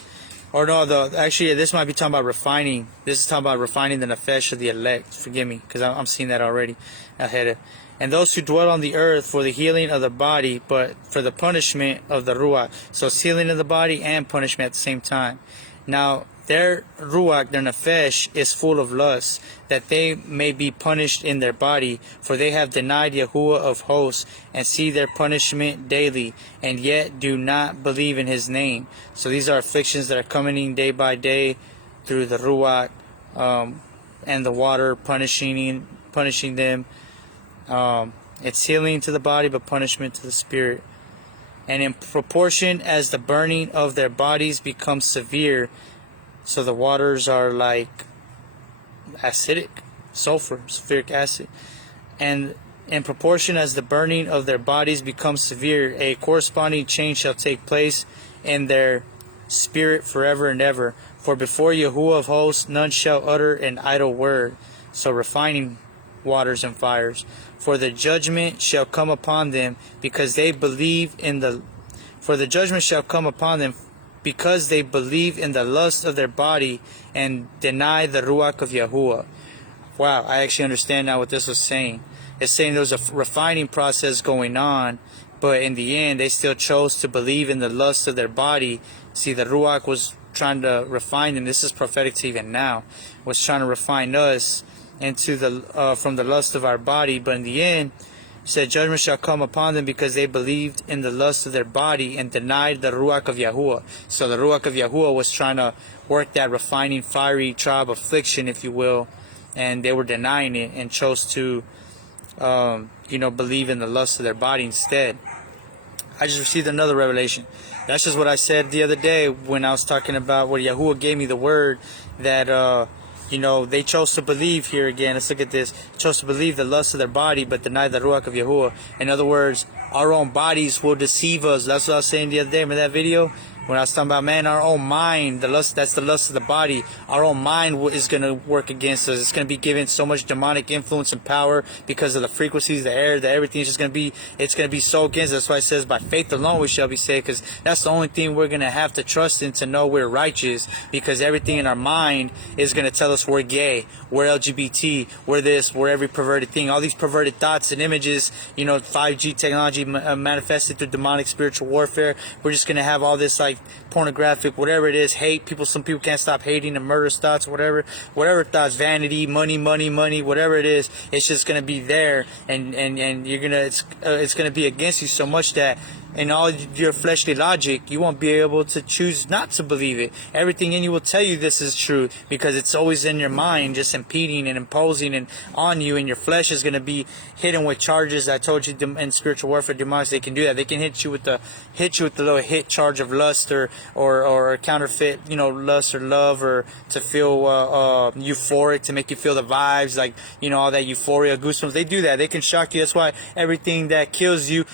Or no, actually, this might be talking about refining. This is talking about refining the nefesh of the elect. Forgive me, because I'm seeing that already ahead. And those who dwell on the earth for the healing of the body, but for the punishment of the ruach. So it's healing of the body and punishment at the same time. Now, their ruach, their nefesh, is full of lust, that they may be punished in their body, for they have denied Yahuwah of hosts, and see their punishment daily, and yet do not believe in his name. So these are afflictions that are coming in day by day through the ruach and the water punishing them. It's healing to the body, but punishment to the spirit. And in proportion as the burning of their bodies becomes severe, so the waters are like acidic, sulfuric acid. And in proportion as the burning of their bodies becomes severe, a corresponding change shall take place in their spirit forever and ever. For before Yahuwah of hosts, none shall utter an idle word. So refining waters and fires. For the judgment shall come upon them, because they believe in the lust of their body and deny the ruach of Yahuwah. Wow, I actually understand now what this was saying. It's saying there was a refining process going on, but in the end, they still chose to believe in the lust of their body. See, the ruach was trying to refine them. This is prophetic to even now. Was trying to refine us into from the lust of our body, but in the end, said judgment shall come upon them because they believed in the lust of their body and denied the ruach of Yahuwah. So the ruach of Yahuwah was trying to work that refining, fiery tribe affliction, if you will, and they were denying it and chose to, believe in the lust of their body instead. I just received another revelation. That's just what I said the other day when I was talking about where Yahuwah gave me the word that, they chose to believe here again. Let's look at this. Chose to believe the lust of their body, but deny the ruach of Yahuwah. In other words, our own bodies will deceive us. That's what I was saying the other day. Remember that video? When I was talking about, man, our own mind, that's the lust of the body. Our own mind is going to work against us. It's going to be given so much demonic influence and power because of the frequencies, the air, everything. It's going to be so against us. That's why it says, by faith alone we shall be saved, because that's the only thing we're going to have to trust in to know we're righteous, because everything in our mind is going to tell us we're gay, we're LGBT, we're this, we're every perverted thing. All these perverted thoughts and images, 5G technology manifested through demonic spiritual warfare. We're just going to have all this like pornographic, whatever it is, hate. Some people can't stop hating and murderous thoughts, whatever thoughts, vanity, money, whatever it is, it's just gonna be there, and you're gonna it's gonna be against you so much that in all your fleshly logic, you won't be able to choose not to believe it. Everything in you will tell you this is true, because it's always in your mind, just impeding and imposing and on you, and your flesh is going to be hidden with charges. I told you in spiritual warfare, demons, they can do that. They can hit you with the little hit charge of lust or counterfeit, lust or love, or to feel euphoric, to make you feel the vibes, like, all that euphoria, goosebumps. They do that. They can shock you. That's why everything that kills you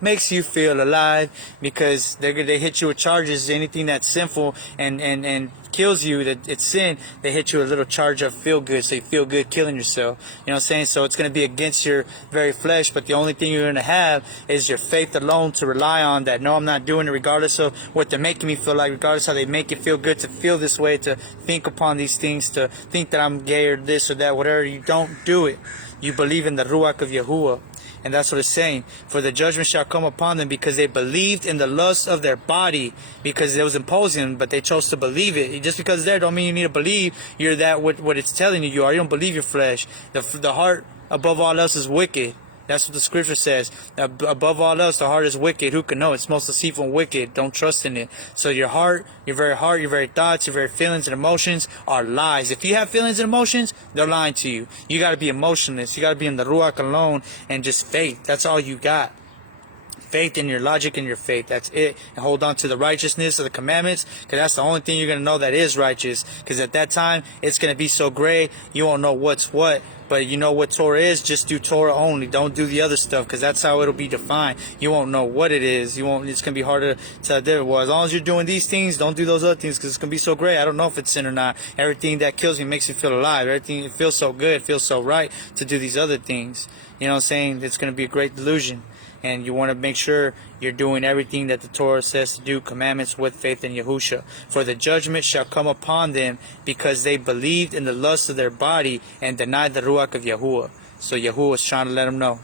makes you feel alive, because they hit you with charges. Anything that's sinful and kills you, that it's sin, they hit you with a little charge of feel good, so you feel good killing yourself. You know what I'm saying? So it's going to be against your very flesh, but the only thing you're going to have is your faith alone to rely on, that no, I'm not doing it regardless of what they're making me feel like, regardless how they make you feel good, to feel this way, to think upon these things, to think that I'm gay or this or that, whatever. You don't do it. You believe in the ruach of Yahuwah. And that's what it's saying. For the judgment shall come upon them because they believed in the lust of their body, because it was imposing, but they chose to believe it. Just because it's there don't mean you need to believe you're that what it's telling you are. You don't believe your flesh. The heart above all else is wicked. That's what the scripture says. Above all else, the heart is wicked. Who can know? It's most deceitful and wicked. Don't trust in it. So your heart, your very thoughts, your very feelings and emotions are lies. If you have feelings and emotions, they're lying to you. You got to be emotionless. You got to be in the ruach alone, and just faith. That's all you got. Faith in your logic and your faith. That's it. And hold on to the righteousness of the commandments, because that's the only thing you're going to know that is righteous. Because at that time, it's going to be so gray, you won't know what's what. But you know what Torah is, just do Torah only. Don't do the other stuff, because that's how it'll be defined. You won't know what it is. It's going to be harder to identify. Well, as long as you're doing these things, don't do those other things, because it's going to be so gray. I don't know if it's sin or not. Everything that kills me makes me feel alive. Everything, it feels so good, it feels so right to do these other things. You know what I'm saying? It's going to be a great delusion. and you want to make sure you're doing everything that the Torah says to do, commandments with faith in Yahusha. For the judgment shall come upon them because they believed in the lust of their body and denied the Ruach of Yahuwah. So Yahuwah was trying to let them know.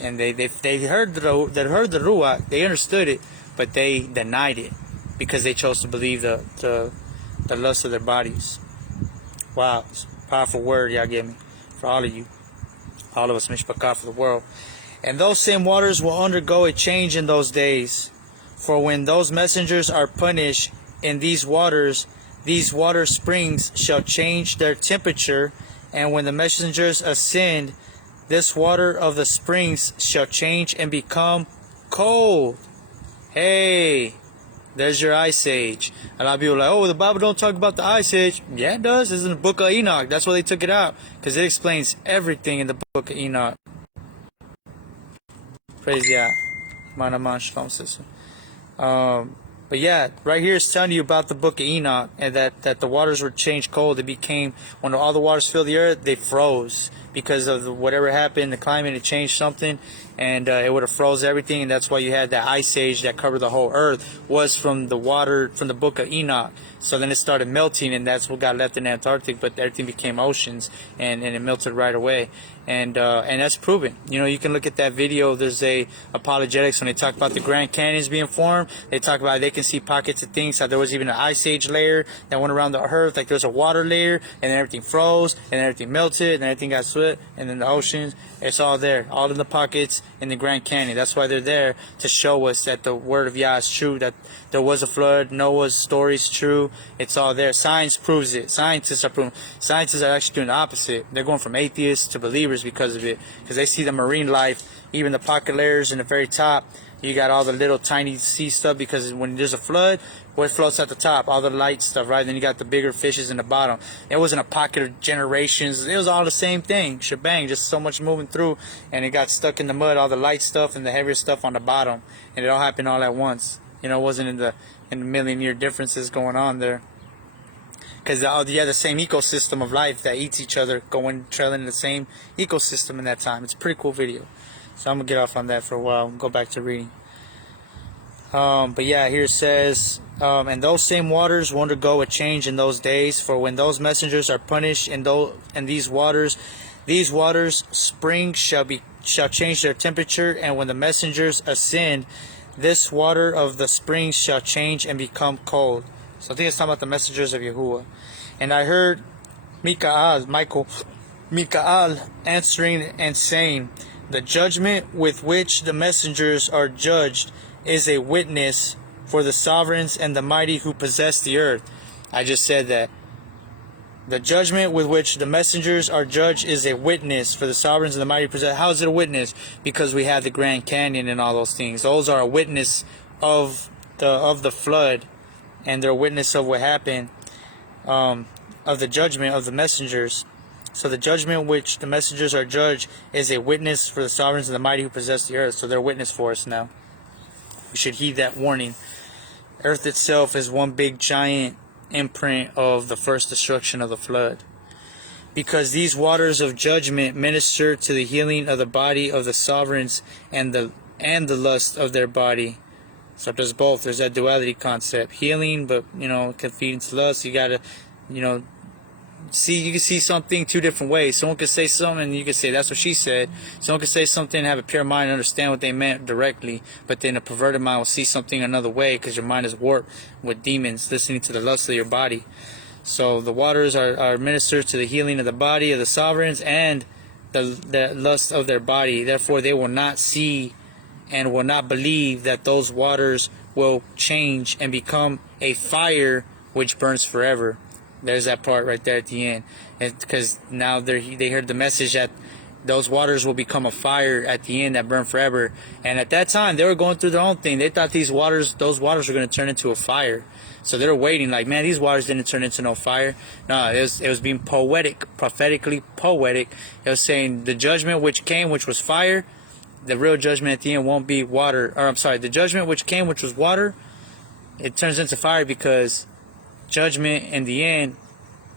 And they heard the Ruach, they understood it, but they denied it because they chose to believe the lust of their bodies. Wow, it's a powerful word y'all give me, for all of you, all of us, mishpachah, for the world. And those same waters will undergo a change in those days, for when those messengers are punished in these water springs shall change their temperature, and when the messengers ascend, this water of the springs shall change and become cold. Hey, there's your ice age. A lot of people are like, oh, the Bible don't talk about the ice age. Yeah, it does. It's in the book of Enoch. That's why they took it out, because it explains everything in the book of Enoch. Praise Yah. Manaman Shalom, sister. But yeah, right here is telling you about the book of Enoch, and that the waters were changed cold. It became, when all the waters filled the earth, they froze because of whatever happened, the climate, it changed something, and it would have froze everything, and that's why you had that ice age that covered the whole earth, was from the water from the book of Enoch. So then it started melting, and that's what got left in Antarctic, but everything became oceans, and it melted right away. And that's proven. You know, you can look at that video. There's a apologetics when they talk about the Grand Canyons being formed. They talk about they can see pockets of things. How there was even an ice age layer that went around the earth. Like there's a water layer, and then everything froze, and then everything melted, and then everything got swept, and then the oceans. It's all there, all in the pockets in the Grand Canyon. That's why they're there, to show us that the word of Yah is true. That there was a flood. Noah's story is true. It's all there. Science proves it. Scientists are proving. Scientists are actually doing the opposite. They're going from atheists to believers because of it, because they see the marine life, even the pocket layers in the very top. You got all the little tiny sea stuff, because when there's a flood, what floats at the top? All the light stuff, right? Then you got the bigger fishes in the bottom. It wasn't a pocket of generations. It was all the same thing, shebang, just so much moving through, and it got stuck in the mud, all the light stuff and the heavier stuff on the bottom, and it all happened all at once. You know, it wasn't in the million-year differences going on there. Because you have the same ecosystem of life that eats each other, trailing in the same ecosystem in that time. It's a pretty cool video. So I'm going to get off on that for a while and go back to reading. But yeah, here it says, and those same waters will undergo a change in those days, for when those messengers are punished in these waters springs shall change their temperature, and when the messengers ascend, this water of the springs shall change and become cold. So I think it's talking about the messengers of Yahuwah. And I heard Mikael answering and saying, the judgment with which the messengers are judged is a witness for the sovereigns and the mighty who possess the earth. I just said that. The judgment with which the messengers are judged is a witness for the sovereigns and the mighty who possess. How is it a witness? Because we have the Grand Canyon and all those things. Those are a witness of the flood, and they're a witness of what happened, of the judgment of the messengers. So the judgment which the messengers are judged is a witness for the sovereigns and the mighty who possess the earth. So they're a witness for us now. We should heed that warning. Earth itself is one big giant imprint of the first destruction of the flood. Because these waters of judgment minister to the healing of the body of the sovereigns and the lust of their body. So there's both. There's that duality concept. Healing, but, it can feed into lust. You got to, you can see something two different ways. Someone could say something and you could say, that's what she said. Someone could say something and have a pure mind and understand what they meant directly. But then a perverted mind will see something another way, because your mind is warped with demons listening to the lust of your body. So the waters are ministers to the healing of the body of the sovereigns and the lust of their body. Therefore they will not see and will not believe that those waters will change and become a fire which burns forever. There's that part right there at the end. Because now they heard the message that those waters will become a fire at the end that burn forever. And at that time, they were going through their own thing. They thought those waters were going to turn into a fire. So they were waiting like, man, these waters didn't turn into no fire. No, it was being poetic, prophetically poetic. It was saying the judgment which came, which was fire, the real judgment at the end won't be water. Or I'm sorry, the judgment which came, which was water, it turns into fire, because judgment in the end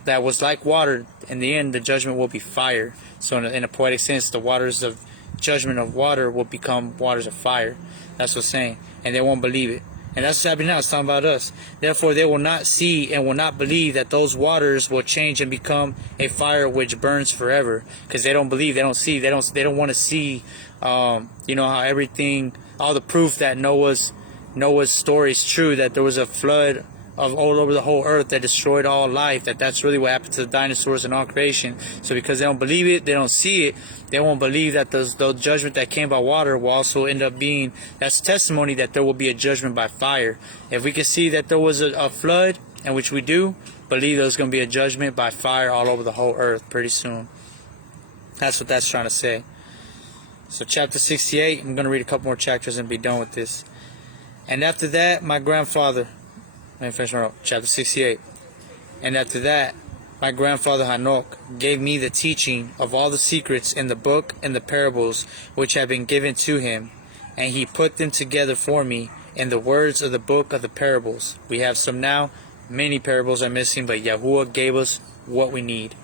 that was like water, in the end the judgment will be fire. So in a poetic sense, the waters of judgment of water will become waters of fire. That's what's saying. And they won't believe it. And that's what's happening now. It's talking about us. Therefore, they will not see and will not believe that those waters will change and become a fire which burns forever. Because they don't believe, they don't see, they don't want to see, how everything, all the proof that Noah's story is true, that there was a flood of all over the whole earth that destroyed all life, that's really what happened to the dinosaurs and all creation. So because they don't believe it, they don't see it, they won't believe that the judgment that came by water will also end up being, that's testimony that there will be a judgment by fire. If we can see that there was a flood, and which we do, believe there's going to be a judgment by fire all over the whole earth pretty soon. That's what that's trying to say. So chapter 68, I'm going to read a couple more chapters and be done with this. And after that, my grandfather, let me finish my note. Chapter 68. And after that, my grandfather Hanuk gave me the teaching of all the secrets in the book and the parables which have been given to him, and he put them together for me in the words of the book of the parables. We have some now. Many parables are missing, but Yahuwah gave us what we need.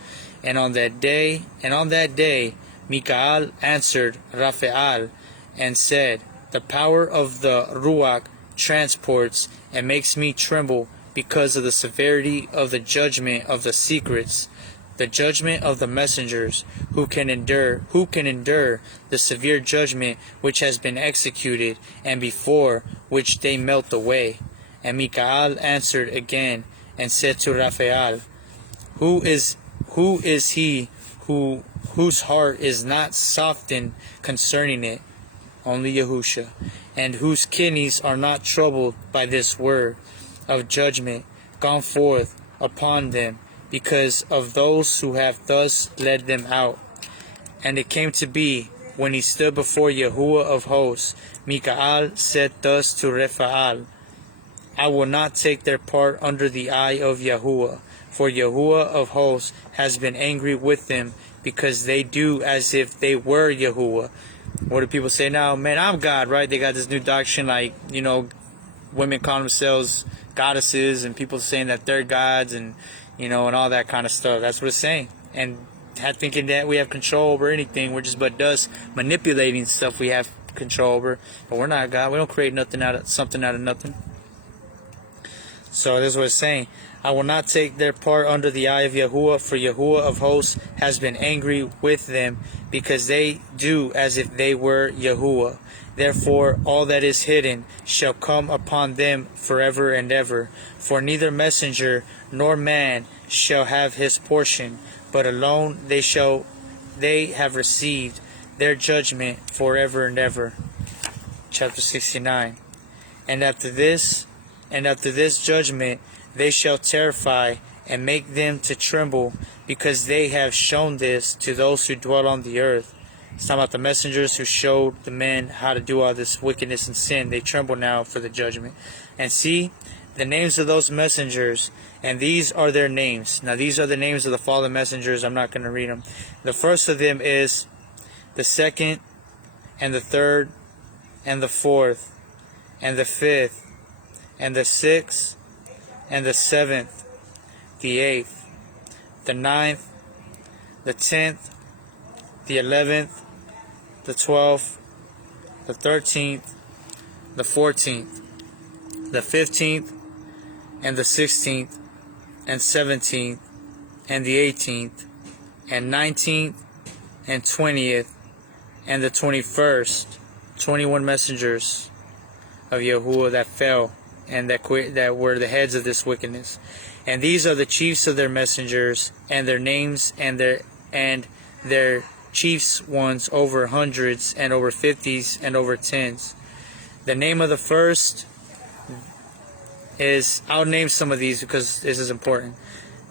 And on that day, NAYAL answered Raphael and said, the power of the Ruach transports and makes me tremble because of the severity of the judgment of the secrets, the judgment of the messengers. Who can endure the severe judgment which has been executed, and before which they melt away? And NAYAL answered again and said to Raphael, Who is he whose heart is not softened concerning it? Only Yahusha, and whose kidneys are not troubled by this word of judgment gone forth upon them, because of those who have thus led them out. And it came to be, when he stood before Yahuwah of hosts, NAYAL said thus to Raphael, I will not take their part under the eye of Yahuwah, for Yahuwah of hosts has been angry with them, because they do as if they were Yahuwah. What do people say now? Man, I'm God, right? They got this new doctrine, like, women call themselves goddesses, and people saying that they're gods, and, and all that kind of stuff. That's what it's saying. And thinking that we have control over anything. We're just but dust manipulating stuff we have control over. But we're not God. We don't create something out of nothing. So this is what it's saying. I will not take their part under the eye of Yahuwah, for Yahuwah of hosts has been angry with them, because they do as if they were Yahuwah. Therefore all that is hidden shall come upon them forever and ever. For neither messenger nor man shall have his portion, but alone they have received their judgment forever and ever. Chapter 69. And after this judgment they shall terrify and make them to tremble, because they have shown this to those who dwell on the earth. It's talking about the messengers who showed the men how to do all this wickedness and sin. They tremble now for the judgment. And see the names of those messengers, and these are their names. Now these are the names of the fallen messengers. I'm not going to read them. The first of them is the second, and the third, and the fourth, and the fifth, and the sixth, and the seventh, the eighth, the ninth, the 10th, the 11th, the 12th, the 13th, the 14th, the 15th, and the 16th, and 17th, and the 18th, and 19th, and 20th, and the 21st. 21 messengers of Yahuwah that fell, and that were the heads of this wickedness. And these are the chiefs of their messengers, and their names, and their chiefs ones over hundreds, and over 50s, and over 10s. The name of the first is, I'll name some of these because this is important.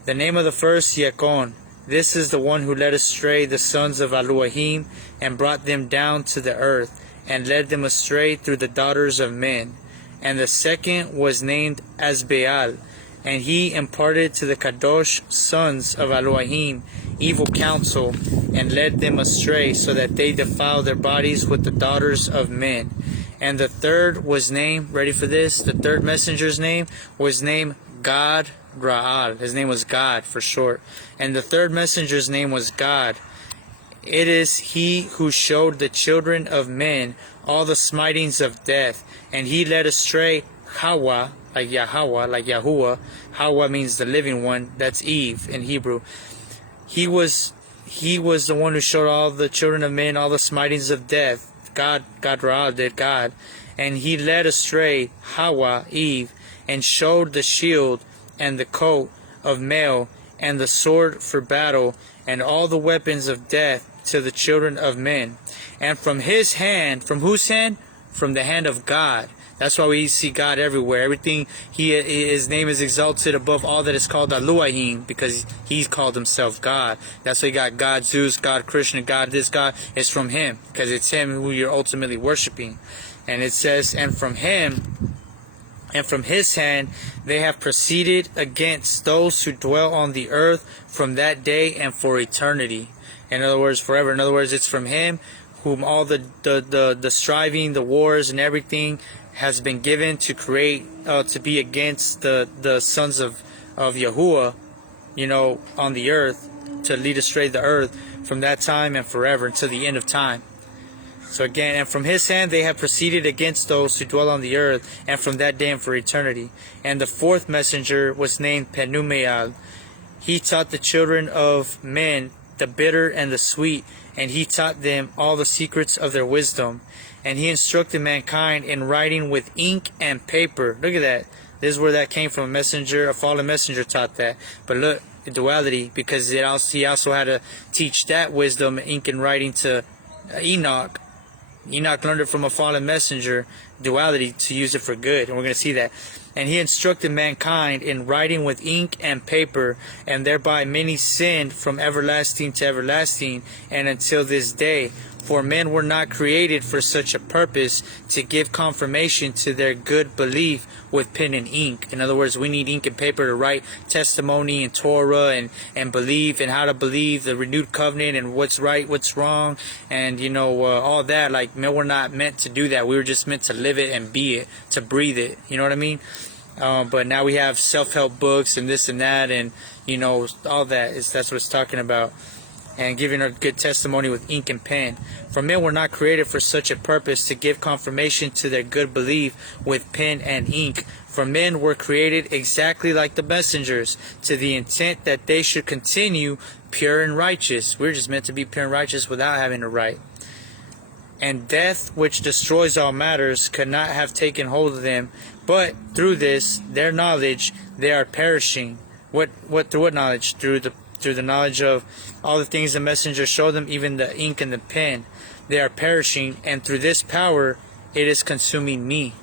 The name of the first, Yakon. This is the one who led astray the sons of Elohim, and brought them down to the earth, and led them astray through the daughters of men. And the second was named Asbaal, and he imparted to the Kadosh sons of Elohim evil counsel, and led them astray, so that they defiled their bodies with the daughters of men. And the third was named, ready for this, the third messenger's name was named God Ra'al. His name was God for short. And the third messenger's name was God. It is he who showed the children of men all the smitings of death, and he led astray Hawa, like Yahweh, like Yahuwah. Hawa means the living one. That's Eve in Hebrew. He was the one who showed all the children of men all the smitings of death. God Ra did God. And he led astray Hawa, Eve, and showed the shield and the coat of mail and the sword for battle and all the weapons of death to the children of men. And from his hand, from whose hand? From the hand of God. That's why we see God everywhere. Everything, his name is exalted above all that is called Elohim, because he's called himself God. That's why you got God Zeus, God Krishna, God this, God. It's from him, because it's him who you're ultimately worshiping. And it says, and from him, and from his hand, they have proceeded against those who dwell on the earth from that day and for eternity. In other words, forever. In other words, it's from him whom all the striving, the wars, and everything has been given to create, to be against the sons of Yahuwah, on the earth, to lead astray the earth from that time and forever until the end of time. So again, and from his hand they have proceeded against those who dwell on the earth, and from that day and for eternity. And the fourth messenger was named NAYAL. He taught the children of men the bitter and the sweet, and he taught them all the secrets of their wisdom. And he instructed mankind in writing with ink and paper. Look at that. This is where that came from. A fallen messenger taught that. But look, duality, because he also had to teach that wisdom, ink and writing, to Enoch. Enoch learned it from a fallen messenger, duality, to use it for good. And we're going to see that. And he instructed mankind in writing with ink and paper, and thereby many sinned from everlasting to everlasting and until this day. For men were not created for such a purpose, to give confirmation to their good belief with pen and ink. In other words, we need ink and paper to write testimony and Torah and believe, and how to believe the renewed covenant and what's right, what's wrong, and all that. Like, men were not meant to do that. We were just meant to live it and be it, to breathe it. You know what I mean? But now we have self-help books and this and that, and all that. That's what it's talking about. And giving a good testimony with ink and pen. For men were not created for such a purpose, to give confirmation to their good belief with pen and ink. For men were created exactly like the messengers, to the intent that they should continue pure and righteous. We're just meant to be pure and righteous without having to write. And death, which destroys all matters, could not have taken hold of them, but through this, their knowledge, they are perishing. Through what knowledge? Through the knowledge of all the things the messenger showed them, even the ink and the pen. They are perishing, and through this power, it is consuming me.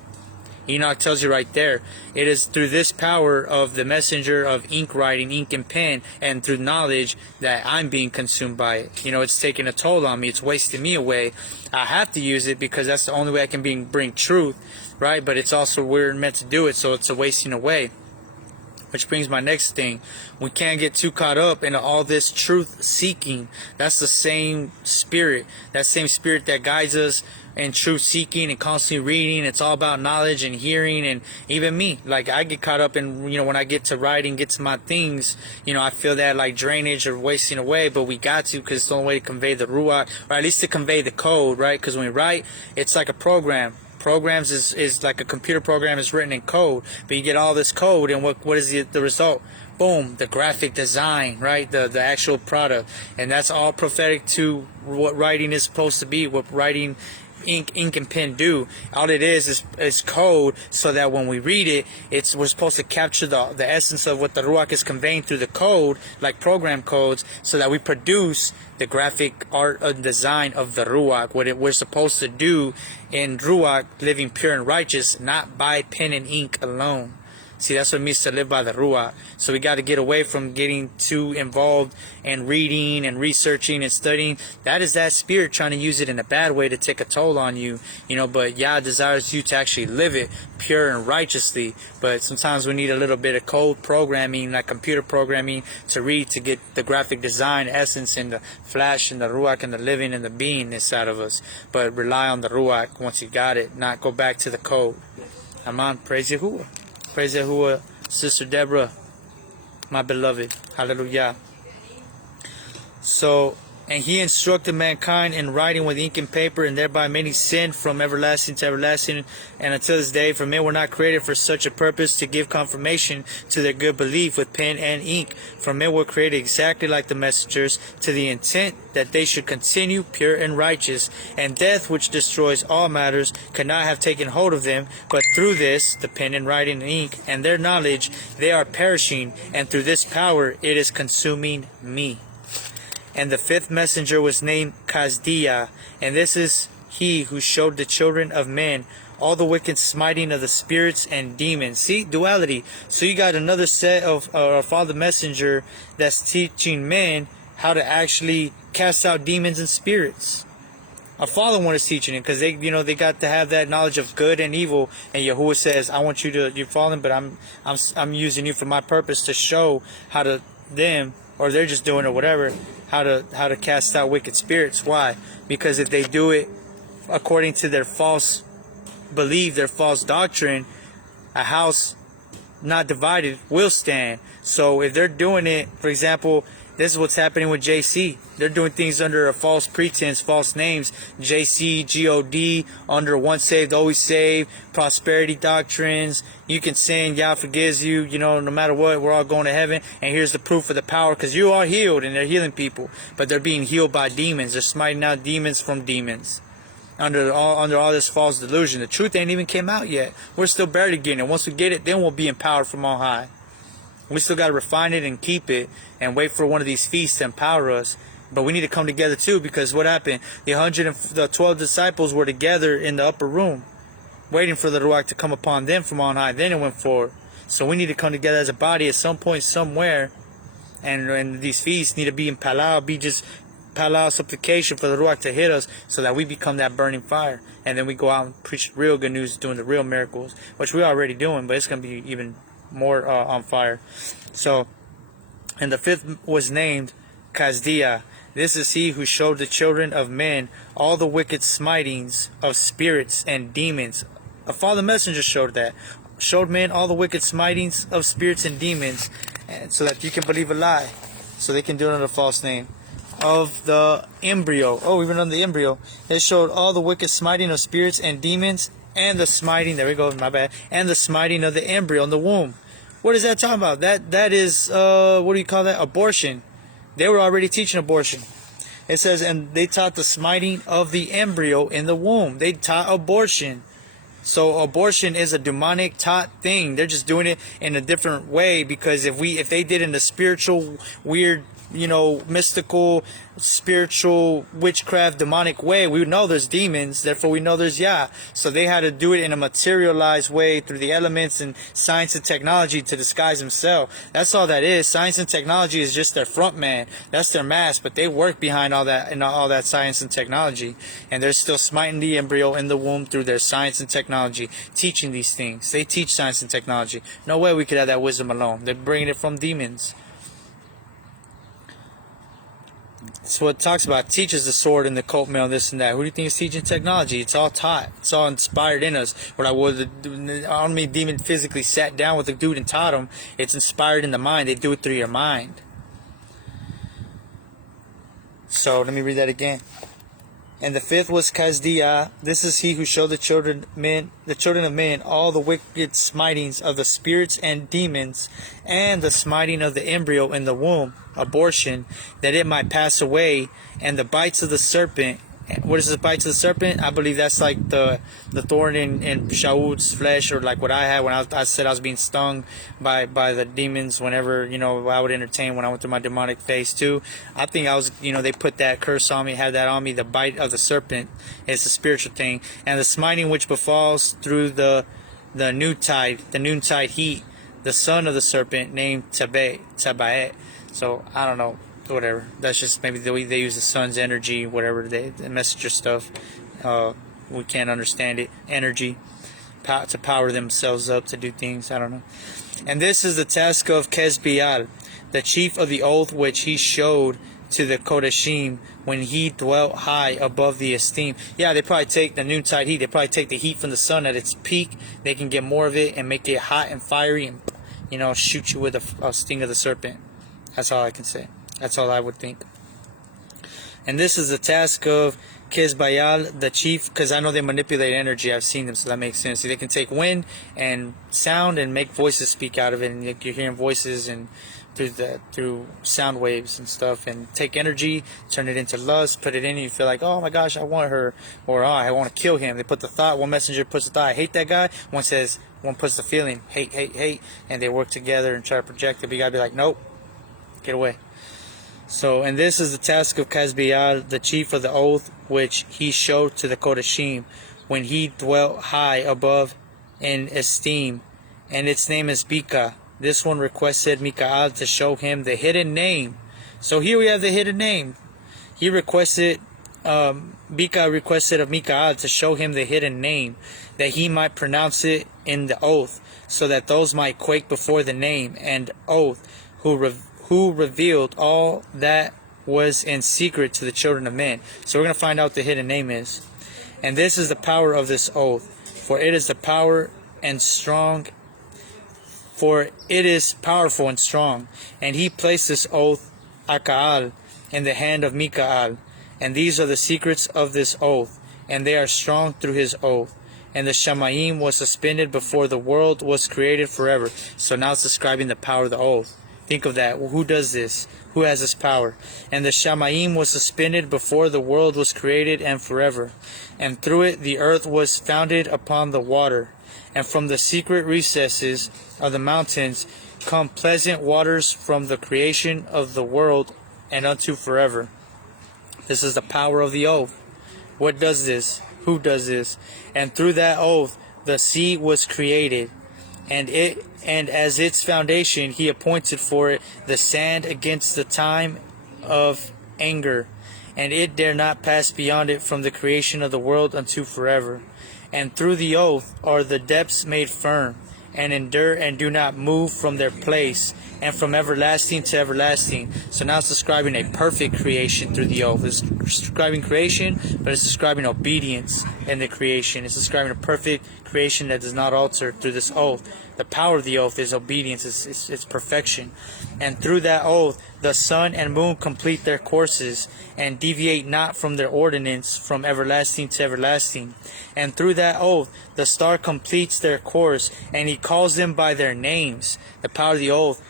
Enoch tells you right there, it is through this power of the messenger of ink writing, ink and pen, and through knowledge, that I'm being consumed by it. It's taking a toll on me. It's wasting me away. I have to use it because that's the only way I can bring truth, right? But it's also we're meant to do it, so it's a wasting away. Which brings my next thing. We can't get too caught up in all this truth seeking. That's the same spirit. That same spirit that guides us in truth seeking and constantly reading. It's all about knowledge and hearing. And even me, like, I get caught up in, when I get to writing, get to my things, I feel that like drainage or wasting away. But we got to, because it's the only way to convey the Ruach, or at least to convey the code, right? Because when we write, it's like a program. Programs is like a computer program is written in code, but you get all this code, and what is the result? Boom, the graphic design, right? The actual product. And that's all prophetic to what writing is supposed to be, what writing ink and pen do. All it is code, so that when we read it, we're supposed to capture the essence of what the Ruach is conveying through the code, like program codes, so that we produce the graphic art and design of the Ruach, what we're supposed to do in Ruach, living pure and righteous, not by pen and ink alone. See, that's what it means to live by the Ruach. So we got to get away from getting too involved in reading and researching and studying. That is that spirit trying to use it in a bad way to take a toll on you. But Yah desires you to actually live it pure and righteously. But sometimes we need a little bit of code programming, like computer programming, to read, to get the graphic design essence and the flash and the Ruach and the living and the being inside of us. But rely on the Ruach once you got it, not go back to the code. Amen. Praise Yahuwah. Praise Yahuwah, Sister Deborah, my beloved. Hallelujah. So, And he instructed mankind in writing with ink and paper, and thereby many sinned from everlasting to everlasting, and until this day. For men were not created for such a purpose, to give confirmation to their good belief with pen and ink. For men were created exactly like the messengers, to the intent that they should continue pure and righteous. And death, which destroys all matters, could not have taken hold of them. But through this, the pen and writing and ink, and their knowledge, they are perishing, and through this power it is consuming me. And the fifth messenger was named Kazdiah, and this is he who showed the children of men all the wicked smiting of the spirits and demons. See, duality. So you got another set of father messenger that's teaching men how to actually cast out demons and spirits. Our father one is teaching it because they got to have that knowledge of good and evil. And Yahuwah says, I want you to, you're fallen, but I'm using you for my purpose to show how to them, or they're just doing it, whatever, how to cast out wicked spirits. Why? Because if they do it according to their false belief, their false doctrine, a house not divided will stand. So if they're doing it, for example, this is what's happening with JC. They're doing things under a false pretense, false names. JC, God, under once saved, always saved, prosperity doctrines. You can sin, Yah forgives you, no matter what, we're all going to heaven. And here's the proof of the power, because you are healed, and they're healing people. But they're being healed by demons. They're smiting out demons from demons. Under all this false delusion. The truth ain't even came out yet. We're still barely getting it. Once we get it, then we'll be empowered from on high. We still got to refine it and keep it and wait for one of these feasts to empower us. But we need to come together too, because what happened? The 112 disciples were together in the upper room, waiting for the Ruach to come upon them from on high. Then it went forward. So we need to come together as a body at some point, somewhere. And these feasts need to be in Palau, be just Palau supplication for the Ruach to hit us, so that we become that burning fire. And then we go out and preach real good news, doing the real miracles, which we're already doing, but it's going to be even more on fire. So, and the fifth was named Kazdiah. This is he who showed the children of men all the wicked smitings of spirits and demons. A father messenger showed men all the wicked smitings of spirits and demons, and so that you can believe a lie, so they can do it under a false name. Of the embryo. Oh, even on the embryo. It showed all the wicked smiting of spirits and demons, and the smiting, there we go, my bad, and the smiting of the embryo in the womb. What is that talking about? That is, what do you call that? Abortion. They were already teaching abortion. It says, and they taught the smiting of the embryo in the womb. They taught abortion. So abortion is a demonic taught thing. They're just doing it in a different way, because if they did it in a spiritual, weird, mystical, spiritual, witchcraft, demonic way, we would know there's demons, therefore we know there's Yah. So they had to do it in a materialized way through the elements and science and technology to disguise themselves. That's all that is. Science and technology is just their front man. That's their mask, but they work behind all that and all that science and technology. And they're still smiting the embryo in the womb through their science and technology, teaching these things. They teach science and technology. No way we could have that wisdom alone. They're bringing it from demons. So it talks about teaches the sword and the coat mail, this and that. Who do you think is teaching technology? It's all taught. It's all inspired in us. I don't mean demon physically sat down with a dude and taught him. It's inspired in the mind. They do it through your mind. So let me read that again. And the fifth was Kazdiah. This is he who showed the children of men, all the wicked smitings of the spirits and demons, and the smiting of the embryo in the womb, abortion, that it might pass away, and the bites of the serpent. What is the bites of the serpent? I believe that's like the thorn in Shaul's flesh, or like what I had when I said I was being stung by the demons whenever, I would entertain when I went through my demonic phase too. I think I was, they put that curse on me, had that on me. The bite of the serpent is a spiritual thing. And the smiting which befalls through the noontide heat, the son of the serpent named Tabaet. So, I don't know. Whatever. That's just maybe the way they use the sun's energy, whatever, the messenger stuff. We can't understand it. Energy. To power themselves up to do things. I don't know. And this is the task of Kazdiah, the chief of the oath which he showed to the Kodashim when he dwelt high above the esteem. Yeah, they probably take the noontide heat. They probably take the heat from the sun at its peak. They can get more of it and make it hot and fiery and, shoot you with a sting of the serpent. That's all I can say. That's all I would think. And this is the task of YAHUSHA, the chief, because I know they manipulate energy. I've seen them, so that makes sense. So they can take wind and sound and make voices speak out of it, and you're hearing voices and through sound waves and stuff, and take energy, turn it into lust, put it in, and you feel like, oh my gosh, I want her, or oh, I want to kill him. They put the thought. One messenger puts the thought, I hate that guy. One puts the feeling, hate, hate, hate, and they work together and try to project it. But you gotta be like, nope, get away. So, and this is the task of YAHUSHA, the chief of the oath, which he showed to the Kodashim when he dwelt high above in esteem, and its name is Bika. This one requested Mikael to show him the hidden name. So here we have the hidden name. He requested, Bika requested of Mikael to show him the hidden name, that he might pronounce it in the oath, so that those might quake before the name and oath, who revealed all that was in secret to the children of men. So we're going to find out what the hidden name is. And this is the power of this oath, for it is the power and strong, for it is powerful and strong. And he placed this oath, Akaal, in the hand of Mikael. And these are the secrets of this oath, and they are strong through his oath. And the Shamayim was suspended before the world was created forever. So now it's describing the power of the oath. Think of that. Who does this? Who has this power? And the Shamayim was suspended before the world was created and forever. And through it the earth was founded upon the water. And from the secret recesses of the mountains come pleasant waters from the creation of the world and unto forever. This is the power of the oath. What does this? Who does this? And through that oath the sea was created, and as its foundation he appointed for it the sand against the time of anger, and it dare not pass beyond it from the creation of the world unto forever. And through the oath are the depths made firm, and endure and do not move from their place, and from everlasting to everlasting. So now it's describing a perfect creation through the oath. It's describing creation, but it's describing obedience in the creation. It's describing a perfect creation that does not alter through this oath. The power of the oath is obedience, it's perfection. And through that oath the sun and moon complete their courses, and deviate not from their ordinance from everlasting to everlasting. And through that oath the star completes their course, and he calls them by their names. The power of the oath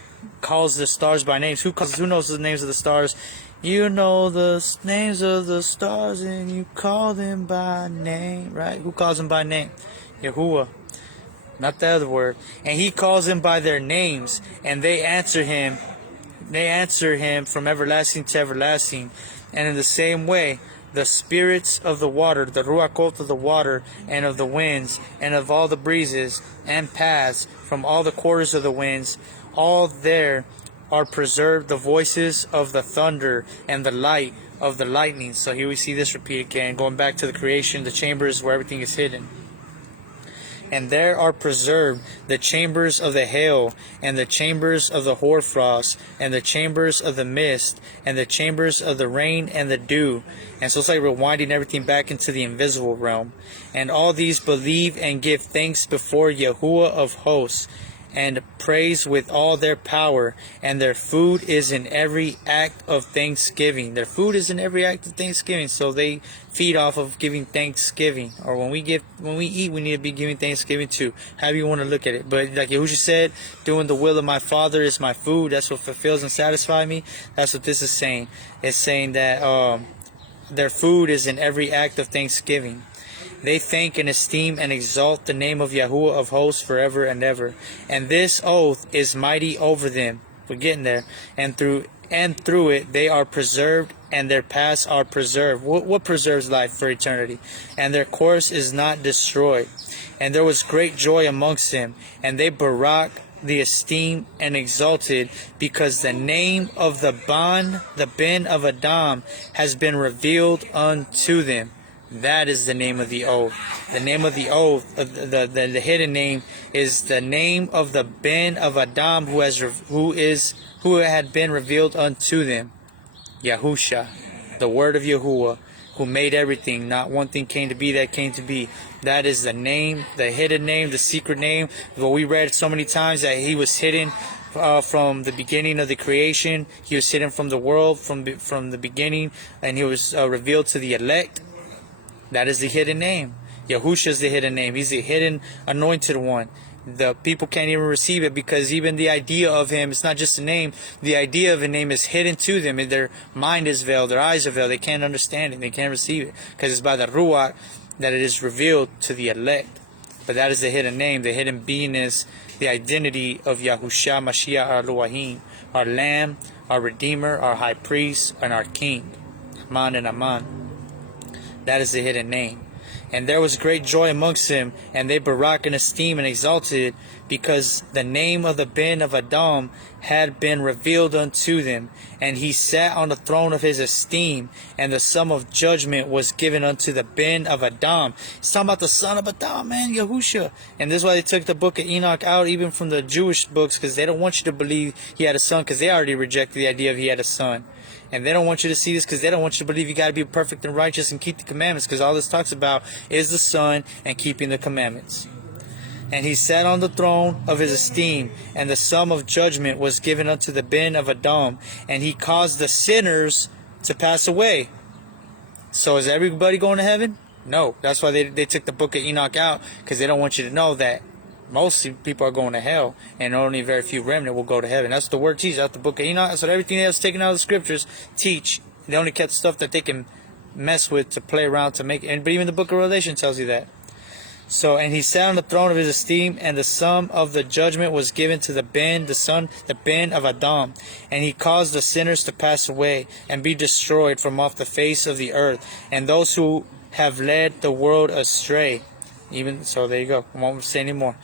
calls the stars by names. Who knows the names of the stars? You know the names of the stars, and you call them by name, right? Who calls them by name? Yahuwah, not the other word. And he calls them by their names, and they answer him. They answer him from everlasting to everlasting. And in the same way, the spirits of the water, the ruachot of the water, and of the winds, and of all the breezes and paths from all the quarters of the winds, all there are preserved the voices of the thunder and the light of the lightning. So here we see this repeat again, going back to the creation, the chambers where everything is hidden. And there are preserved the chambers of the hail, and the chambers of the hoarfrost, and the chambers of the mist, and the chambers of the rain and the dew. And so it's like rewinding everything back into the invisible realm. And all these believe and give thanks before Yahuwah of hosts, and praise with all their power, and their food is in every act of thanksgiving. Their food is in every act of thanksgiving, so they feed off of giving thanksgiving. Or when we eat, we need to be giving thanksgiving too. However you want to look at it. But like Yahusha said, doing the will of my Father is my food. That's what fulfills and satisfies me. That's what this is saying. It's saying that their food is in every act of thanksgiving. They thank and esteem and exalt the name of Yahuwah of hosts forever and ever. And this oath is mighty over them. We're getting there. And through it they are preserved, and their paths are preserved. What preserves life for eternity? And their course is not destroyed. And there was great joy amongst them, and they barak the esteemed and exalted, because the name of the Ben of Adam, has been revealed unto them. That is the name of the oath. The name of the oath, the hidden name, is the name of the Ben of Adam, who had been revealed unto them. Yahusha, the word of Yahuwah, who made everything. Not one thing came to be that came to be. That is the name, the hidden name, the secret name. What we read so many times, that he was hidden from the beginning of the creation. He was hidden from the world from the beginning, and he was revealed to the elect. That is the hidden name. Yahusha is the hidden name. He's the hidden anointed one. The people can't even receive it because even the idea of him, it's not just a name. The idea of a name is hidden to them. And their mind is veiled. Their eyes are veiled. They can't understand it. They can't receive it because it's by the Ruach that it is revealed to the elect. But that is the hidden name. The hidden beingness, the identity of Yahusha Mashiach Alahym, our Lamb, our Redeemer, our High Priest, and our King. Aman and Aman. That is the hidden name. And there was great joy amongst them, and they barak and esteemed and exalted, because the name of the Ben of Adam had been revealed unto them. And he sat on the throne of his esteem, and the sum of judgment was given unto the Ben of Adam. He's talking about the son of Adam, man, Yahusha. And this is why they took the book of Enoch out, even from the Jewish books, because they don't want you to believe he had a son, because they already rejected the idea of he had a son. And they don't want you to see this because they don't want you to believe you got to be perfect and righteous and keep the commandments, because all this talks about is the Son and keeping the commandments. And he sat on the throne of his esteem, and the sum of judgment was given unto the Ben of Adam, and he caused the sinners to pass away. So is everybody going to heaven? No. That's why they took the book of Enoch out, because they don't want you to know that most people are going to hell, and only very few remnant will go to heaven. That's what the word teaches. That's the book of Enoch. That's what everything else taken out of the scriptures teach. They only kept stuff that they can mess with, to play around, to make. But even the book of Revelation tells you that. So, and he sat on the throne of his esteem, and the sum of the judgment was given to the Ben, the Ben of Adam. And he caused the sinners to pass away and be destroyed from off the face of the earth, and those who have led the world astray. Even so, there you go. I won't say any more.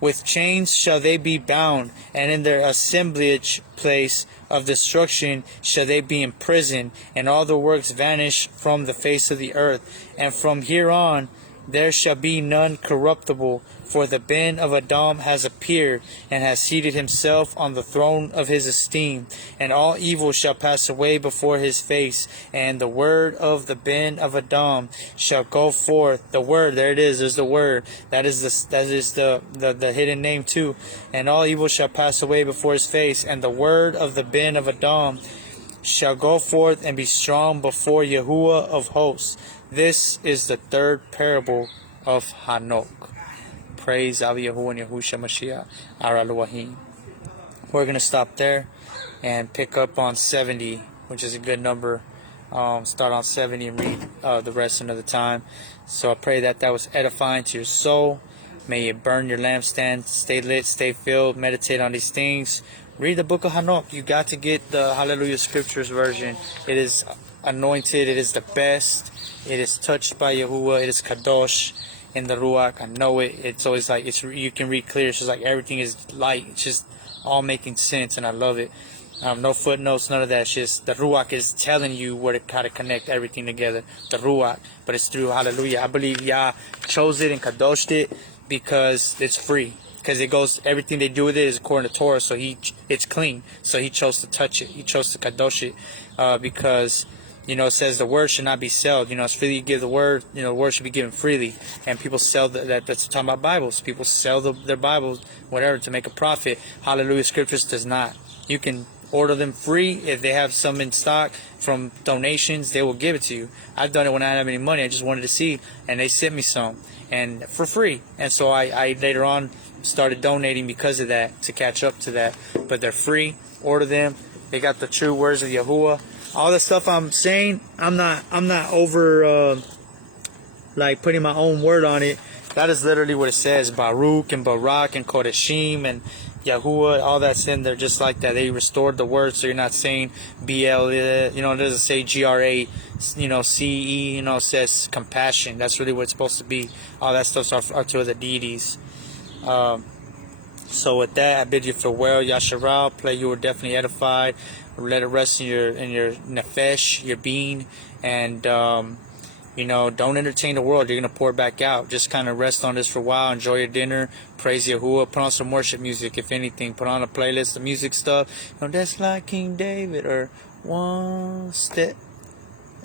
With chains shall they be bound, and in their assemblage place of destruction shall they be imprisoned, and all the works vanish from the face of the earth. And from here on there shall be none corruptible, for the Ben of Adam has appeared, and has seated himself on the throne of his esteem, and all evil shall pass away before his face, and the word of the Ben of Adam shall go forth. The word, there it is, there's the word. That is the hidden name too. And all evil shall pass away before his face, and the word of the Ben of Adam shall go forth and be strong before Yahuwah of hosts. This is the third parable of Hanuk. Praise Al Yahuwah and Yahusha Mashiach Alahym. We're going to stop there and pick up on 70, which is a good number. Start on 70 and read the rest another time. So I pray that was edifying to your soul. May it burn your lampstand. Stay lit, stay filled. Meditate on these things. Read the book of Hanuk. You got to get the Hallelujah Scriptures version. It is anointed. It is the best. It is touched by Yahuwah. It is kadosh in the Ruach. I know it. It's always like you can read clear. It's just like everything is light. It's just all making sense, and I love it. No footnotes, none of that. It's just the Ruach is telling you how to connect everything together. The Ruach, but it's through Hallelujah. I believe Yah chose it and kadoshed it because it's free. Because it goes, everything they do with it is according to Torah, so it's clean. So he chose to touch it. He chose to kadosh it because, it says the word should not be sold. It's freely you give the word. The word should be given freely. And people sell that's talking about Bibles. People sell their Bibles, whatever, to make a profit. Hallelujah Scriptures does not. You can order them free. If they have some in stock from donations, they will give it to you. I've done it when I didn't have any money. I just wanted to see, and they sent me some, and for free. And so I later on started donating because of that, to catch up to that. But they're free. Order them. They got the true words of Yahuwah. All the stuff I'm saying, I'm not over like putting my own word on it. That is literally what it says. Baruch and Barak and Kodeshim and Yahuwah, all that's in there just like that. They restored the word, so you're not saying BL, it doesn't say GRA, CE, it says compassion. That's really what it's supposed to be. All that stuff's are to the deities. So with that, I bid you farewell. Yasharal, pray you were definitely edified. Let it rest in your nefesh, your being, and don't entertain the world. You're gonna pour it back out. Just kind of rest on this for a while. Enjoy your dinner. Praise Yahuwah. Put on some worship music, if anything. Put on a playlist of music stuff. That's like King David, or one step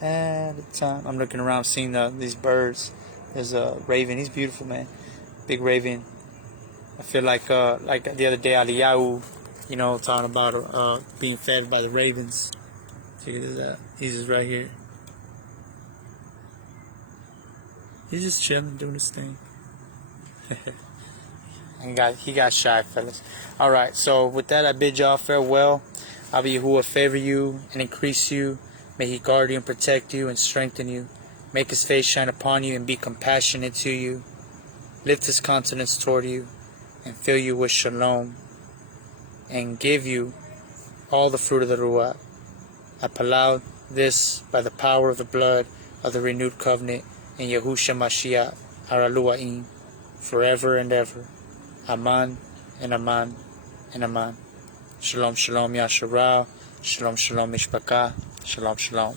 at a time. I'm looking around, seeing these birds. There's a raven. He's beautiful, man. Big raven. I feel like the other day, Aliyahu You know, talking about being fed by the ravens. Check this out. He's just right here. He's just chilling, doing his thing. He got shy, fellas. Alright, so with that, I bid y'all farewell. Abba Yahuwah favor you and increase you. May He guard you and protect you and strengthen you. Make His face shine upon you and be compassionate to you. Lift His countenance toward you and fill you with shalom. And give you all the fruit of the Ruach. I palau this by the power of the blood of the renewed covenant in Yahusha Mashiach, our Elohim, forever and ever. Aman and Aman and Aman. Shalom, shalom, Yasharal. Shalom, shalom, Mishpakah. Shalom, shalom.